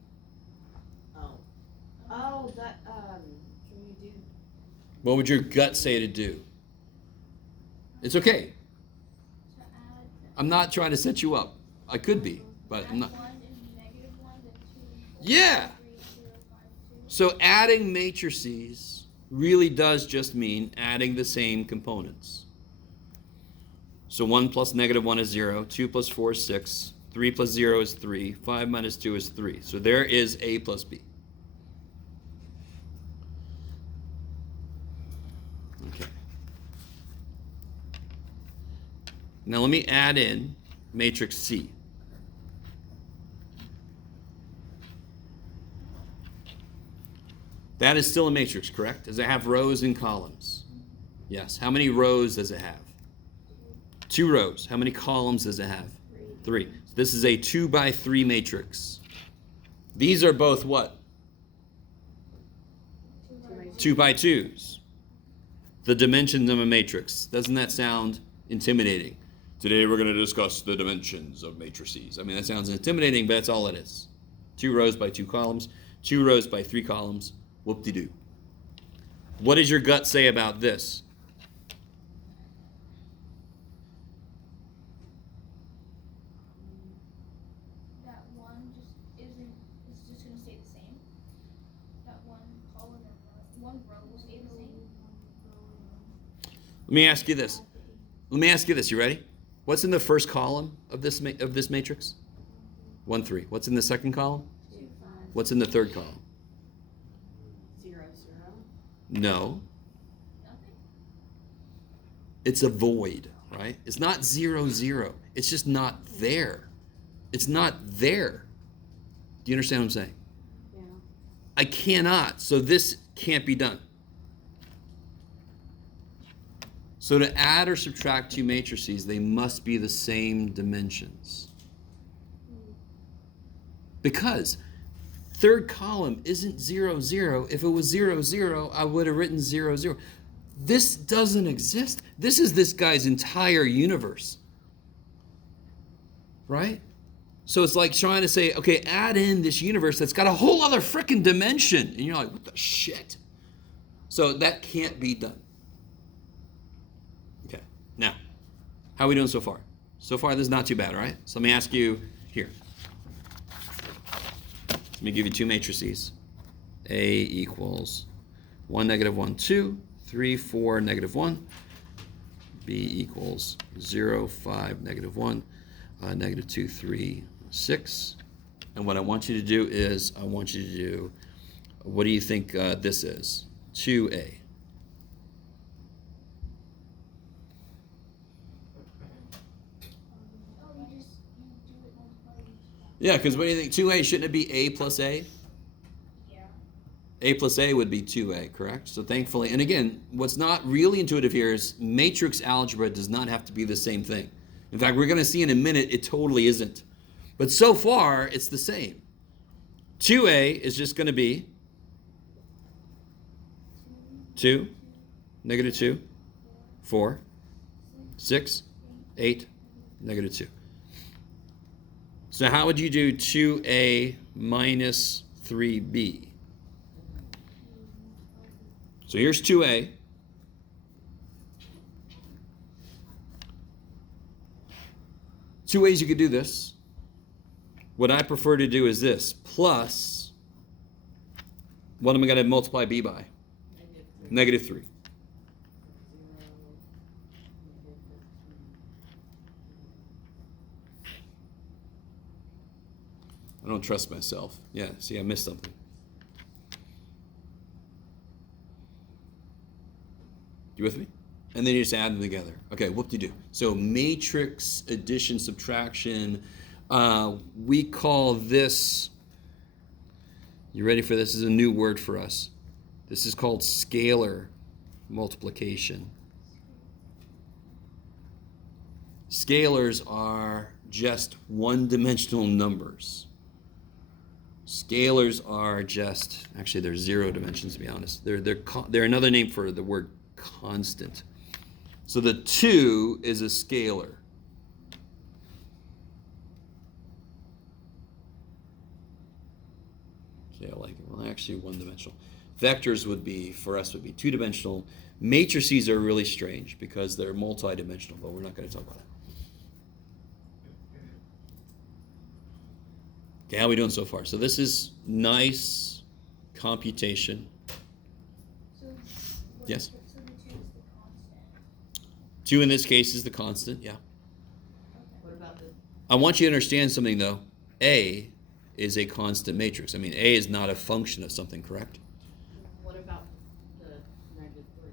Oh, that, can you do? What would your gut say to do? It's okay. To add. I'm not trying to set you up. I could be, but I'm not. 1 and -1, then 2. Yeah. 3, 0, 5, 2. So adding matrices really does just mean adding the same components. So 1 plus -1 is 0, 2 plus 4 is 6, 3 plus 0 is 3, 5 minus 2 is 3. So there is A plus B. Okay. Now let me add in matrix C. That is still a matrix, correct? Does it have rows and columns? Yes. How many rows does it have? 2 rows. How many columns does it have? 3. This is a 2 by 3 matrix. These are both what? 2 by 2s. The dimensions of a matrix. Doesn't that sound intimidating? Today we're going to discuss the dimensions of matrices. I mean, that sounds intimidating, but that's all it is. 2 rows by 2 columns, 2 rows by 3 columns. Whoop-de-doo. What does your gut say about this? That 1 just isn't, it's just going to stay the same. That 1 column or 1 row will stay the same. Let me ask you this. You ready? What's in the first column of this matrix? 1, 3. What's in the second column? 2, 5. What's in the third column? 0, 0. No. Nothing? It's a void, right? It's not 0, 0. It's just not there. It's not there. Do you understand what I'm saying? Yeah. I cannot. So this can't be done. So to add or subtract 2 matrices, they must be the same dimensions. Because third column isn't 0, 0. If it was 0, 0, I would have written 0, 0. This doesn't exist. This is this guy's entire universe. Right? So it's like trying to say, okay, add in this universe that's got a whole other freaking dimension. And you're like, what the shit? So that can't be done. Okay, now, how are we doing so far? So far, this is not too bad, right? So let me ask you here. Let me give you 2 matrices. A equals 1, -1, 2, 3, 4, -1. B equals 0, 5, -1, -2, 3, 6. And what I want you to do is, I want you to do, what do you think this is? 2A. Oh, you do it multiply each. Yeah, because what do you think? 2A, shouldn't it be A plus A? Yeah. A plus A would be 2A, correct? So thankfully, and again, what's not really intuitive here is matrix algebra does not have to be the same thing. In fact, we're going to see in a minute it totally isn't. But so far, it's the same. 2A is just going to be 2, -2, 4, 6, 8, -2. So how would you do 2A minus 3B? So here's 2A. Two ways you could do this. What I prefer to do is this, plus, what am I going to multiply b by? Negative 3. I don't trust myself. Yeah, see, I missed something. You with me? And then you just add them together. Okay, what do you do? So matrix addition, subtraction. We call this, you ready for this? This is a new word for us. This is called scalar multiplication. Scalars are just one-dimensional numbers. Scalars are just, actually they're 0 dimensions to be honest. They're another name for the word constant. So the 2 is a scalar. Okay, I like it. Well, actually one-dimensional. Vectors would be, for us, would be 2-dimensional. Matrices are really strange because they're multi-dimensional, but we're not going to talk about that. Okay, how are we doing so far? So this is nice computation. Yes? So the 2 is the constant. 2 in this case is the constant, yeah. What about the I want you to understand something though. A is a constant matrix. I mean, A is not a function of something, correct? what about the negative 3?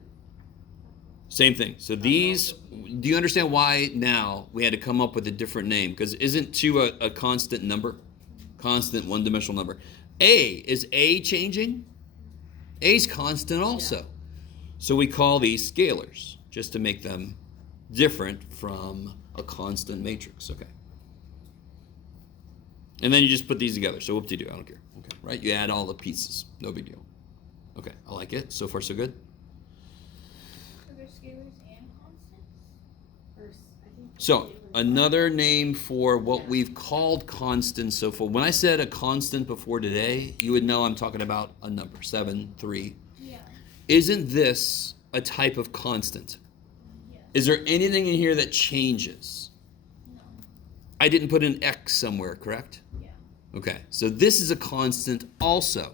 Same thing. So these, do you understand why now we had to come up with a different name? Because isn't 2 a constant number? Constant one-dimensional number. Is A changing? A's constant also. Yeah. So we call these scalars, just to make them different from a constant matrix, okay? And then you just put these together. So whoop-de-doo, I don't care. Okay, right? You add all the pieces, no big deal. Okay, I like it. So far, so good. So there's scalars and constants? So another name for what we've called constants. So for when I said a constant before today, you would know I'm talking about a number, 7, 3. Yeah. Isn't this a type of constant? Yes. Is there anything in here that changes? No. I didn't put an X somewhere, correct? Yeah. Okay, so this is a constant also.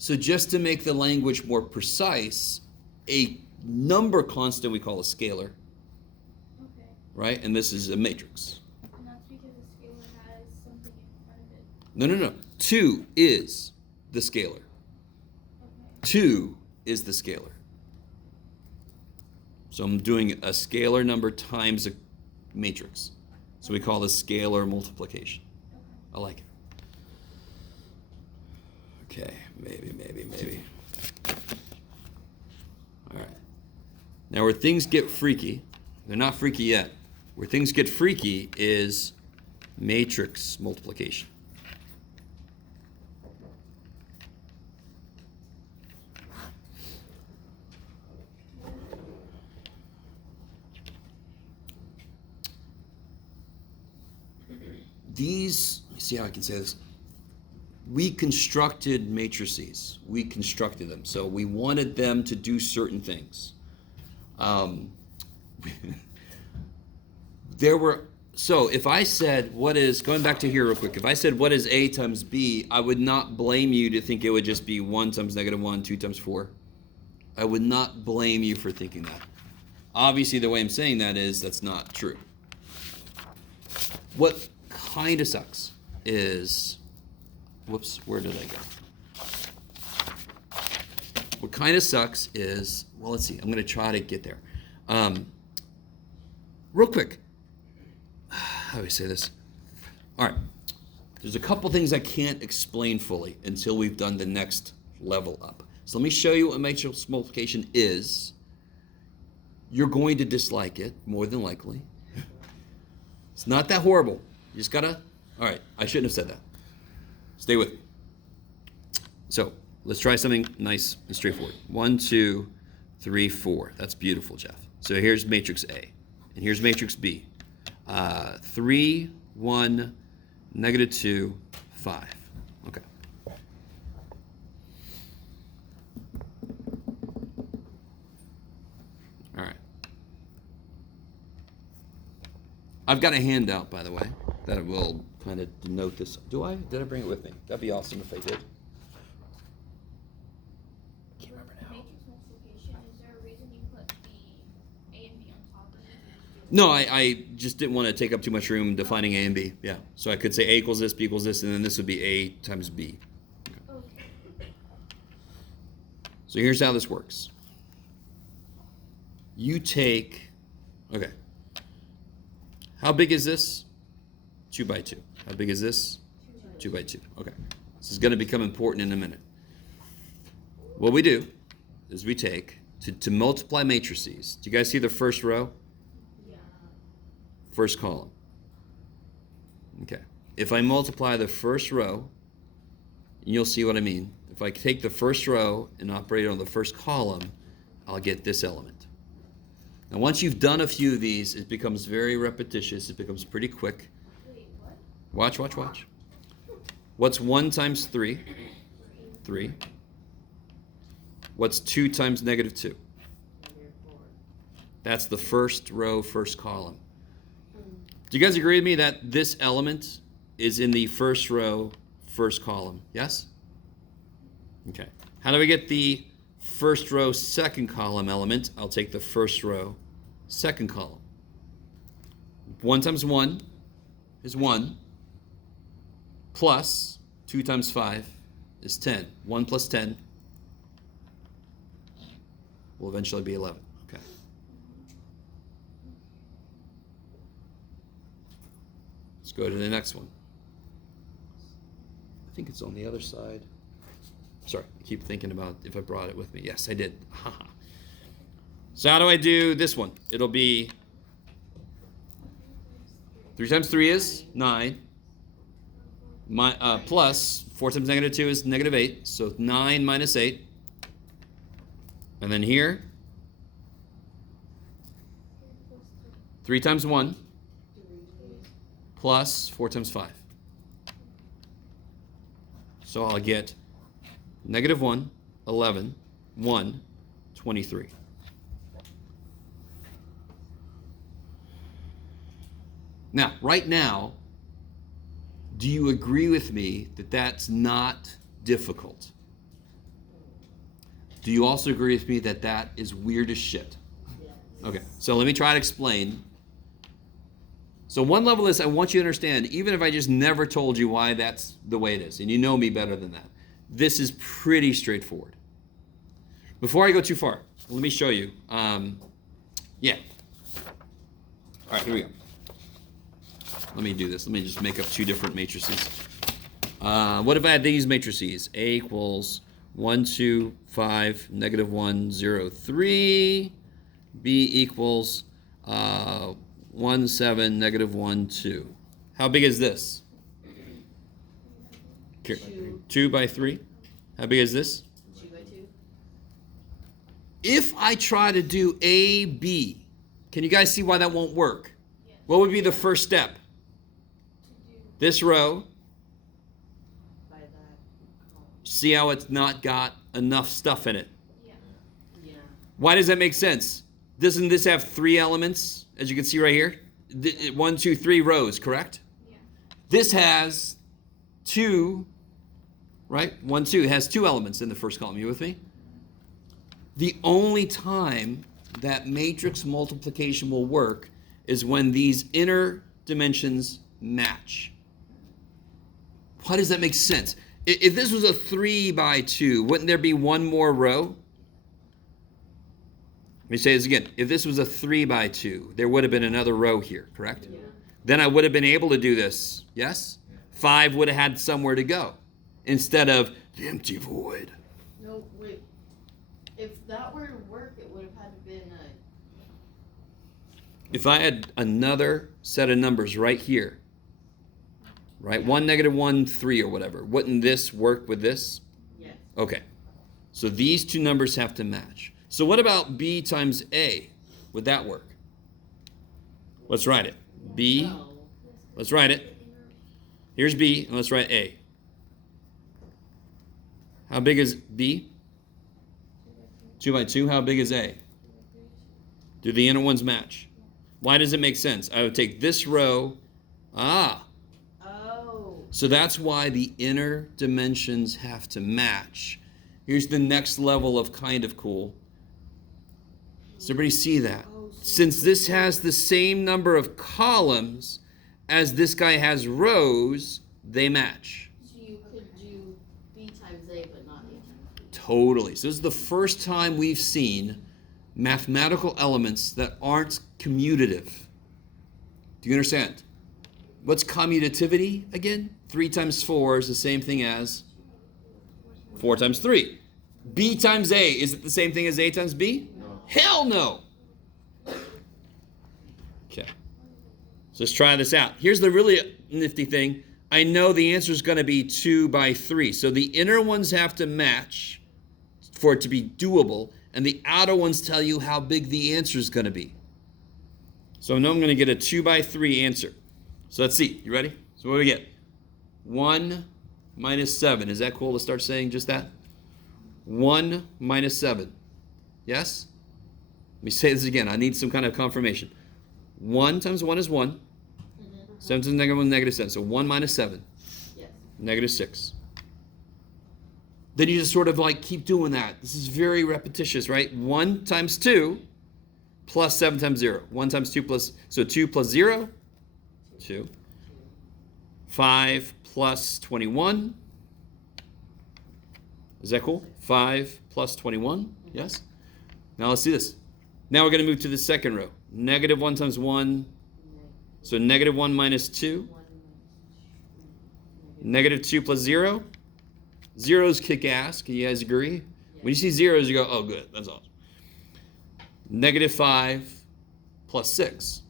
So just to make the language more precise, a number constant we call a scalar, Okay. right? And this is a matrix. And that's because the scalar has something in front of it. No. 2 is the scalar. Okay. 2 is the scalar. So I'm doing a scalar number times a matrix. So we call this scalar multiplication. I like it. Okay, maybe. All right. Now where things get freaky, they're not freaky yet. Where things get freaky is matrix multiplication. These, let me see how I can say this. We constructed matrices. We constructed them. So we wanted them to do certain things. So if I said, going back to here real quick, if I said, what is A times B, I would not blame you to think it would just be 1 times negative 1, 2 times 4. I would not blame you for thinking that. Obviously, the way I'm saying that is that's not true. What kind of sucks is, whoops, where did I go? What kind of sucks is, well, let's see, I'm going to try to get there. Real quick, how do I say this? All right, there's a couple things I can't explain fully until we've done the next level up. So let me show you what matrix multiplication is. You're going to dislike it, more than likely. It's not that horrible. You just gotta, all right, I shouldn't have said that. Stay with me. So let's try something nice and straightforward. 1, 2, 3, 4. That's beautiful, Jeff. So here's matrix A, and here's matrix B. 3, 1, negative 2, 5. Okay. All right. I've got a handout, by the way, that will kind of denote this. Do I? Did I bring it with me? That'd be awesome if I did. Can't remember now. Matrix multiplication, is there a reason you put the A and B on top of it? No, I just didn't want to take up too much room defining A and B. Yeah. So I could say A equals this, B equals this, and then this would be A times B. Okay. So here's how this works. You take, okay. How big is this? 2 by 2. How big is this? 2 by 2. Okay. This is going to become important in a minute. What we do is we take, to multiply matrices. Do you guys see the first row? Yeah. First column. Okay. If I multiply the first row, you'll see what I mean. If I take the first row and operate on the first column, I'll get this element. Now, once you've done a few of these, it becomes very repetitious. It becomes pretty quick. Wait, what? Watch. What's 1 times 3? 3. What's 2 times negative 2? That's the first row, first column. Do you guys agree with me that this element is in the first row, first column? Yes? Okay. How do we get the first row, second column element? I'll take the first row, second column. 1 times 1 is 1, plus 2 times 5 is 10. 1 plus 10 will eventually be 11. Okay. Let's go to the next one. I think it's on the other side. Sorry, I keep thinking about if I brought it with me. Yes, I did. So how do I do this one? It'll be 3 times 3 is 9. Plus 4 times negative 2 is negative 8. So 9 minus 8. And then here, 3 times 1 plus 4 times 5. So I'll get negative 1, 11, 1, 23. Now, right now, do you agree with me that that's not difficult? Do you also agree with me that that is weird as shit? Okay, so let me try to explain. So one level is I want you to understand, even if I just never told you why that's the way it is, and you know me better than that, this is pretty straightforward. Before I go too far, let me show you. Yeah. All right, here we go. Let me do this. Let me just make up 2 different matrices. What if I had these matrices? A equals 1, 2, 5, negative 1, 0, 3. B equals 1, 7, negative 1, 2. How big is this? 2 by 3. How big is this? 2 by 2. If I try to do A, B, can you guys see why that won't work? Yes. What would be the first step? To do This row, By that. see how it's not got enough stuff in it. yeah. Yeah. Why does that make sense? Doesn't this have 3 elements, as you can see right here? 1, 2, 3 rows, correct? Yeah. This has 2, right? 1, 2. It has 2 elements in the first column. You with me? The only time that matrix multiplication will work is when these inner dimensions match. Why does that make sense? If this was a 3 by 2, wouldn't there be 1 more row? Let me say this again. If this was a 3 by 2, there would have been another row here, correct? Yeah. Then I would have been able to do this, yes? 5 would have had somewhere to go instead of the empty void. No, wait. If that were to work, it would have had to been a. If I had another set of numbers right here, right? 1, negative 1, 3 or whatever, wouldn't this work with this? Yes. Okay. So these 2 numbers have to match. So what about B times A? Would that work? Let's write it. B, No. let's write it. Here's B, and let's write A. How big is B? 2 by 2. How big is A? Do the inner ones match? Why does it make sense? I would take this row. Oh. So that's why the inner dimensions have to match. Here's the next level of kind of cool. Does everybody see that? Since this has the same number of columns as this guy has rows, they match. So you could do B times A, but not A times B. Totally. So this is the first time we've seen mathematical elements that aren't commutative. Do you understand? What's commutativity again? 3 times 4 is the same thing as 4 times 3. B times A, is it the same thing as A times B? No. Hell no! Okay. So let's try this out. Here's the really nifty thing. I know the answer is going to be 2 by 3. So the inner ones have to match for it to be doable, and the outer ones tell you how big the answer is going to be. So I know I'm going to get a 2 by 3 answer. So let's see. You ready? So what do we get? 1 minus 7. Is that cool to start saying just that? 1 minus 7. Yes? Let me say this again. I need some kind of confirmation. 1 times 1 is 1. 7 times negative 1 is negative 7. So 1 minus 7. Yes. Negative 6. Then you just sort of like keep doing that. This is very repetitious, right? 1 times 2 plus 7 times 0. 1 times 2 plus, so 2 plus 0, 2. 5 plus 21. Is that cool? 5 plus 21. Yes? Now let's do this. Now we're going to move to the second row. Negative 1 times 1. So negative 1 minus 2. Negative 2 plus 0. Zeros kick ass. Can you guys agree? When you see zeros, you go, oh, good. That's awesome. Negative 5 plus 6.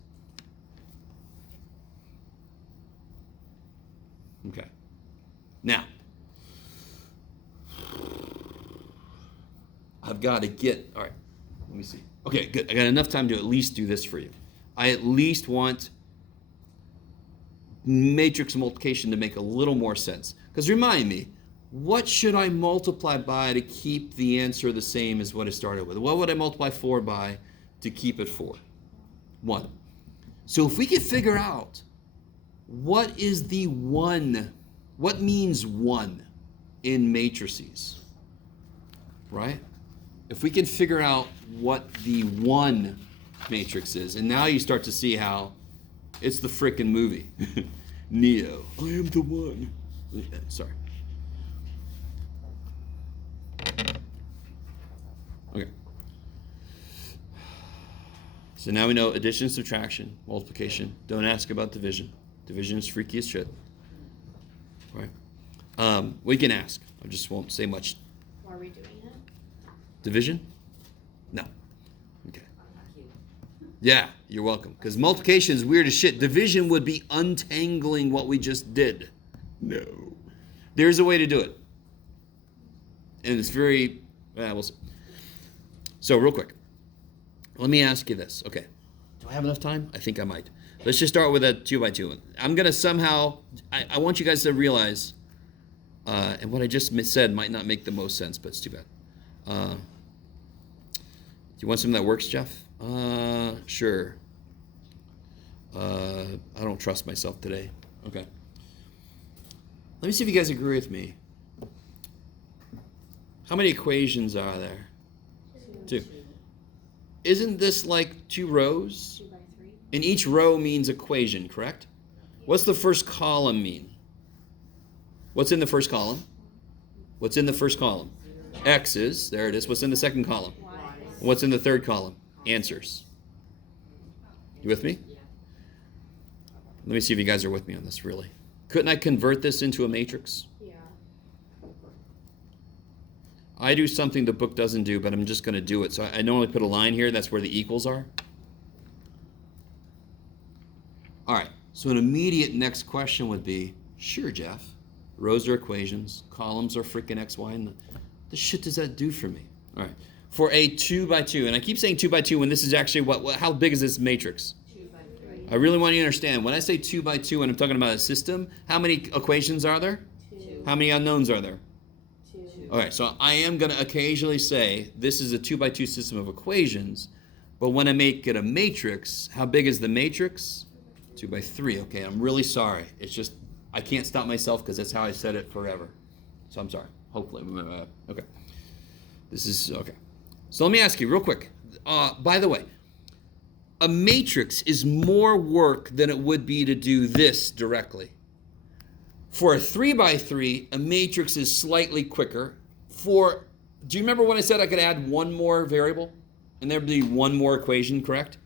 Okay. Now, I've got to get, all right, let me see. Okay, good. I got enough time to at least do this for you. I at least want matrix multiplication to make a little more sense. Because remind me, what should I multiply by to keep the answer the same as what I started with? What would I multiply 4 by to keep it 4? 1. So if we could figure out what is the 1, what means 1 in matrices, right? If we can figure out what the 1 matrix is, and now you start to see how it's the frickin' movie. Neo, I am the one. Sorry. Okay. So now we know addition, subtraction, multiplication. Don't ask about division. Division is freaky as shit. Right? We can ask. I just won't say much. Why are we doing it? Division? No. Okay. Yeah, you're welcome. Because multiplication is weird as shit. Division would be untangling what we just did. No. There's a way to do it. And it's very, we'll see. So real quick, let me ask you this. Okay. Do I have enough time? I think I might. Let's just start with a 2 by 2. I'm going to somehow, I want you guys to realize, and what I just said might not make the most sense, but it's too bad. Do you want something that works, Jeff? Sure. I don't trust myself today. Okay. Let me see if you guys agree with me. How many equations are there? 2. Isn't this like 2 rows? 2 by 3. And each row means equation, correct? What's the first column mean? What's in the first column? What's in the first column? X's. There it is. What's in the second column? What's in the third column? Answers. You with me? Let me see if you guys are with me on this, really. Couldn't I convert this into a matrix? Yeah. I do something the book doesn't do, but I'm just going to do it. So I normally put a line here. That's where the equals are. All right. So an immediate next question would be, sure, Jeff. Rows are equations. Columns are freaking X, Y, and the shit does that do for me? All right. For a 2 by 2, and I keep saying 2 by 2 when this is actually how big is this matrix? 2 by 3. I really want you to understand. When I say 2 by 2 and I'm talking about a system, how many equations are there? 2. How many unknowns are there? 2. Okay, so I am going to occasionally say this is a 2 by 2 system of equations, But when I make it a matrix, how big is the matrix? 2 by 3. Okay, I'm really sorry. It's just, I can't stop myself because that's how I said it forever. So I'm sorry. Hopefully. Okay. This is, okay. So let me ask you real quick. By the way, a matrix is more work than it would be to do this directly. For a 3 by 3, a matrix is slightly quicker. Do you remember when I said I could add one more variable? And there'd be one more equation, correct?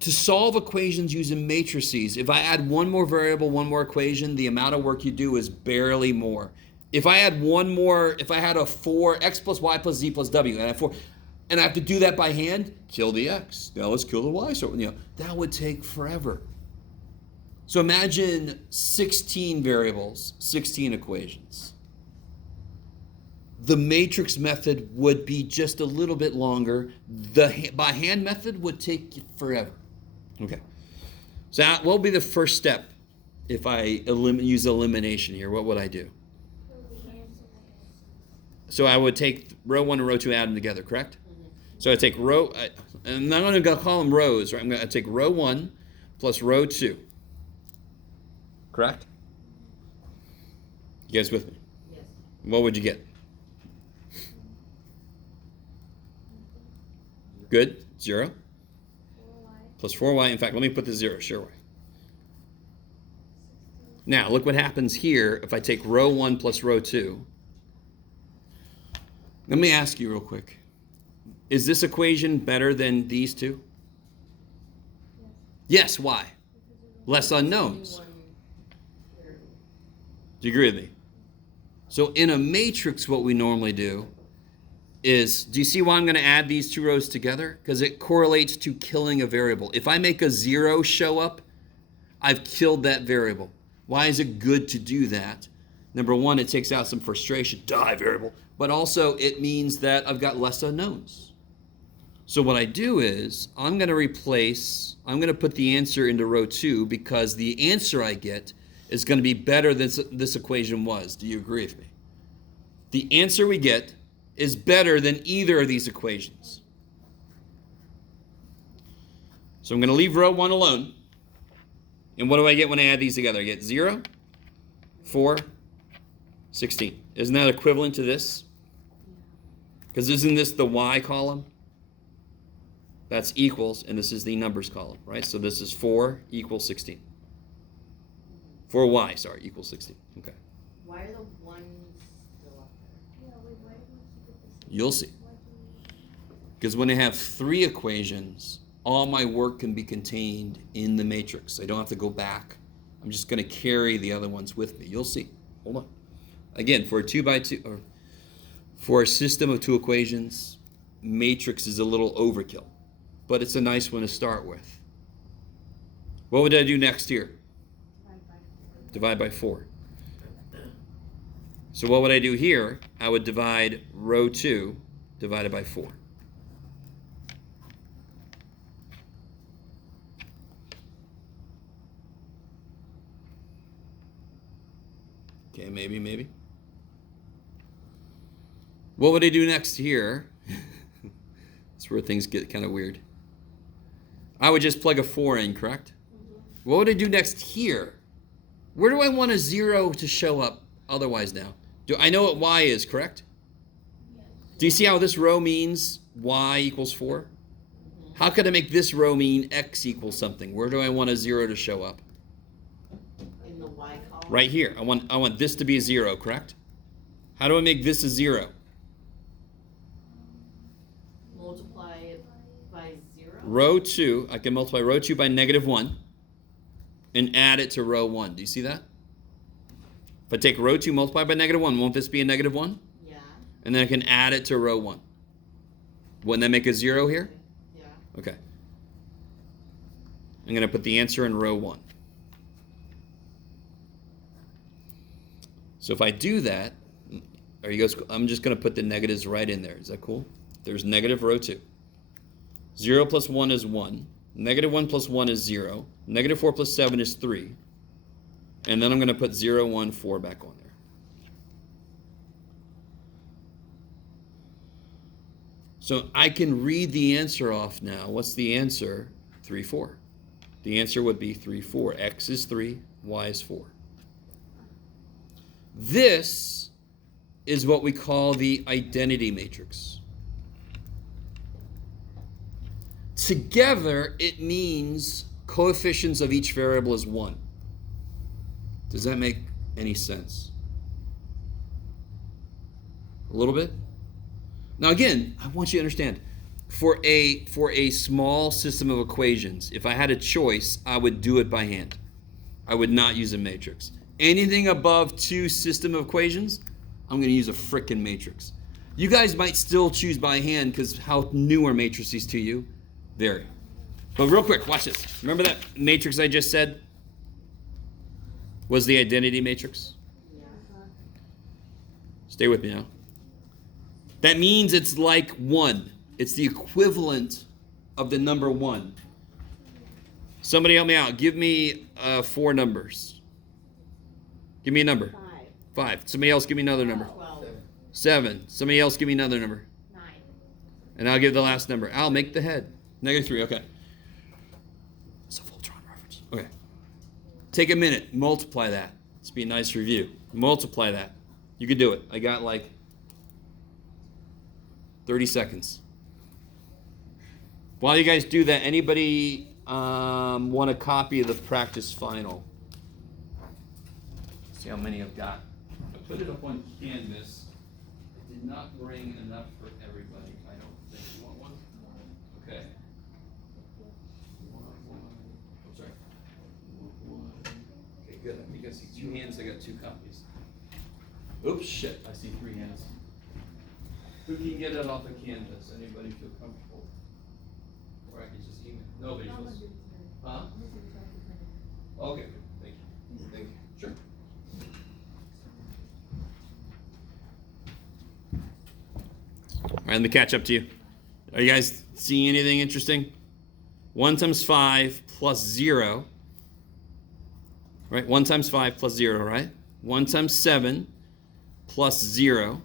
To solve equations using matrices, if I add one more variable, one more equation, the amount of work you do is barely more. If I had a 4, x plus y plus z plus w, and I have 4, and I have to do that by hand, kill the x. Now let's kill the y. So, that would take forever. So imagine 16 variables, 16 equations. The matrix method would be just a little bit longer. The by hand method would take forever. Okay. So what will be the first step if I use elimination here? What would I do? So I would take row 1 and row 2, add them together, correct? So I take I'm not going to call them rows, right? I'm going to take row 1 plus row 2. Correct? You guys with me? Yes. What would you get? Good. 0. Plus 4y. In fact, let me put the 0. Sure. Now, look what happens here if I take row 1 plus row 2. Let me ask you real quick. Is this equation better than these two? Yes. Why? Less unknowns. Do you agree with me? So in a matrix, what we normally do is, do you see why I'm going to add these two rows together? Because it correlates to killing a variable. If I make a 0 show up, I've killed that variable. Why is it good to do that? Number one, it takes out some frustration, die variable, but also it means that I've got less unknowns. So what I do is I'm going to put the answer into row 2 because the answer I get is going to be better than this equation was. Do you agree with me? The answer we get is better than either of these equations. So I'm going to leave row 1 alone. And what do I get when I add these together? I get 0, 4, 16. Isn't that equivalent to this? Because isn't this the y column? That's equals, and this is the numbers column, right? So this is 4 equals 16. 4y, sorry, equals 16. Okay. Why are the ones still up there? You'll see. Because when I have 3 equations, all my work can be contained in the matrix. I don't have to go back. I'm just going to carry the other ones with me. You'll see. Hold on. Again, for a 2 by 2, or for a system of 2 equations, matrix is a little overkill. But it's a nice one to start with. What would I do next here? Divide by 4. So what would I do here? I would divide row 2 divided by 4. Okay, maybe. What would I do next here? That's where things get kind of weird. I would just plug a 4 in, correct? What would I do next here? Where do I want a 0 to show up otherwise now? I know what y is, correct? Do you see how this row means y equals 4? How could I make this row mean x equals something? Where do I want a 0 to show up? In the y column? Right here. I want this to be a 0, correct? How do I make this a 0? Multiply it by 0? Row 2, I can multiply row 2 by -1 and add it to row 1. Do you see that? If I take row 2 multiplied by -1, won't this be a -1? Yeah. And then I can add it to row 1. Wouldn't that make a 0 here? Yeah. Okay. I'm going to put the answer in row 1. So if I do that, I'm just going to put the negatives right in there. Is that cool? There's negative row 2. 0 plus 1 is 1. -1 plus 1 is 0. -4 plus 7 is 3. And then I'm going to put 0, 1, 4 back on there. So I can read the answer off now. What's the answer? 3, 4. The answer would be 3, 4. X is 3, Y is 4. This is what we call the identity matrix. Together, it means coefficients of each variable is 1. Does that make any sense? A little bit? Now again, I want you to understand, for a small system of equations, if I had a choice, I would do it by hand. I would not use a matrix. Anything above 2 system of equations, I'm going to use a frickin' matrix. You guys might still choose by hand because how new are matrices to you? Very. But real quick, watch this. Remember that matrix I just said was the identity matrix? Stay with me now. That means it's like 1. It's the equivalent of the number 1. Somebody help me out. Give me 4 numbers. Give me a number. 5. Somebody else give me another number. 12. 7. Somebody else give me another number. 9. And I'll give the last number. I'll make the head. -3. Okay. It's a Voltron reference. Okay. Take a minute. Multiply that. Let's be a nice review. Multiply that. You can do it. I got like 30 seconds. While you guys do that, anybody want a copy of the practice final? See how many I've got. I put it up on Canvas. I did not bring enough for everybody. I don't think. You want one? Okay. Oh, sorry. Okay, good. You can see 2 hands. I got 2 copies. Oops, shit. I see 3 hands. Who can get it off of Canvas? Anybody feel comfortable? Or I can just email. Nobody feels. Huh? Okay. Thank you. Thank you. Sure. All right, let me catch up to you. Are you guys seeing anything interesting? 1 times 5 plus 0. Right? 1 times 5 plus 0, right? 1 times 7 plus 0.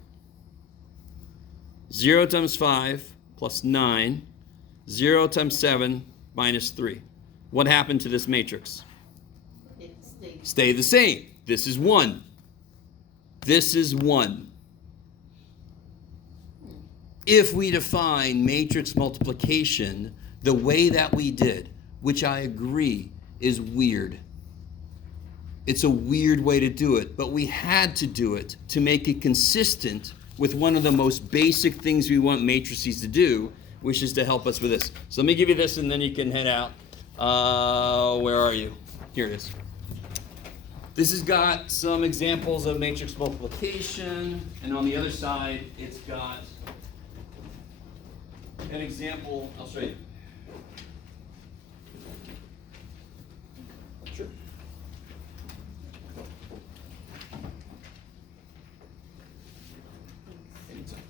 0 times 5 plus 9. 0 times 7 minus 3. What happened to this matrix? It stayed. Stay the same. This is 1. This is 1. If we define matrix multiplication the way that we did, which I agree is weird. It's a weird way to do it, but we had to do it to make it consistent with one of the most basic things we want matrices to do, which is to help us with this. So let me give you this and then you can head out. Where are you? Here it is. This has got some examples of matrix multiplication, and on the other side, it's got an example. I'll show you. Sure. Anytime.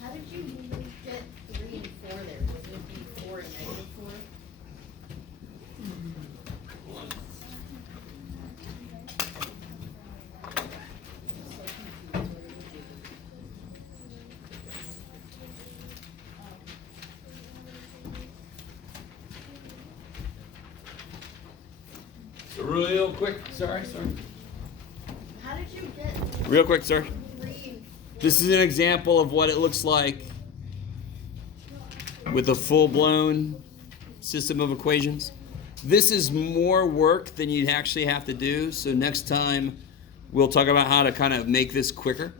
How did you get 3 and 4 there? Was it be 4 and -4? So real quick, sorry. How did you get Real quick, sir. 3 and 4? This is an example of what it looks like with a full-blown system of equations. This is more work than you actually have to do, so next time we'll talk about how to kind of make this quicker,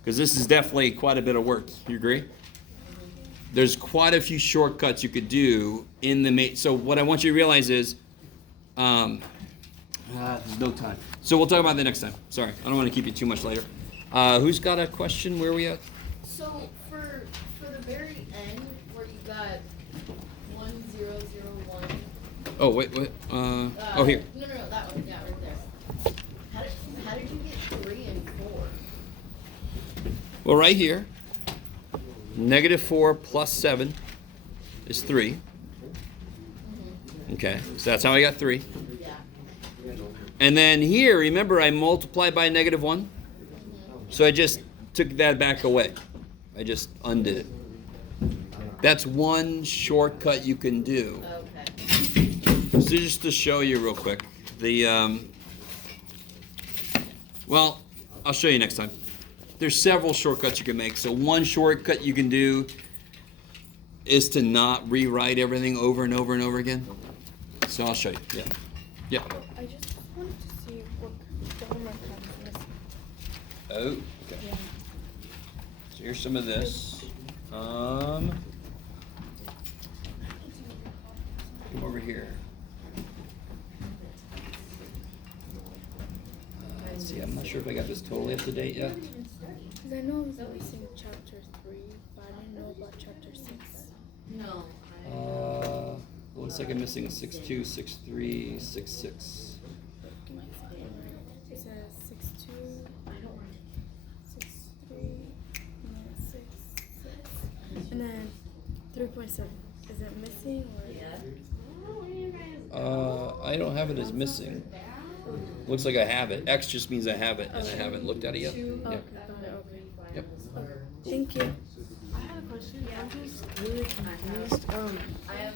because this is definitely quite a bit of work. You agree? There's quite a few shortcuts you could do in the so what I want you to realize is there's no time. So we'll talk about that next time. Sorry, I don't want to keep you too much later. Who's got a question? Where are we at? So for the very end where you got 1 0 0 1. Oh wait. Oh here. No, that one. Yeah, right there. How did you get 3 and 4? Well, right here, -4 plus 7 is 3. Okay, so that's how I got 3. Yeah. And then here, remember I multiplied by -1? So I just took that back away. I just undid it. That's one shortcut you can do. Okay. So just to show you real quick, well, I'll show you next time. There's several shortcuts you can make. So one shortcut you can do is to not rewrite everything over and over and over again. So I'll show you. Yeah. Yeah. I just wanted to see what the homework is missing. Oh, okay. Yeah. So here's some of this. Come over here. Let's see, I'm not sure if I got this totally up to date yet. Because I know I was missing chapter 3, but I didn't know about chapter 6. No. Looks like I'm missing 6.2, 6.3, 6.6. It says 6.2, 6.3, and then 6.6, and then 3.7. Is it missing or? I don't have it as missing. Looks like I have it. X just means I have it, and I haven't looked at it yet. Okay, Yep. okay. Yep. Thank you. I had a question. I'm just really confused. I have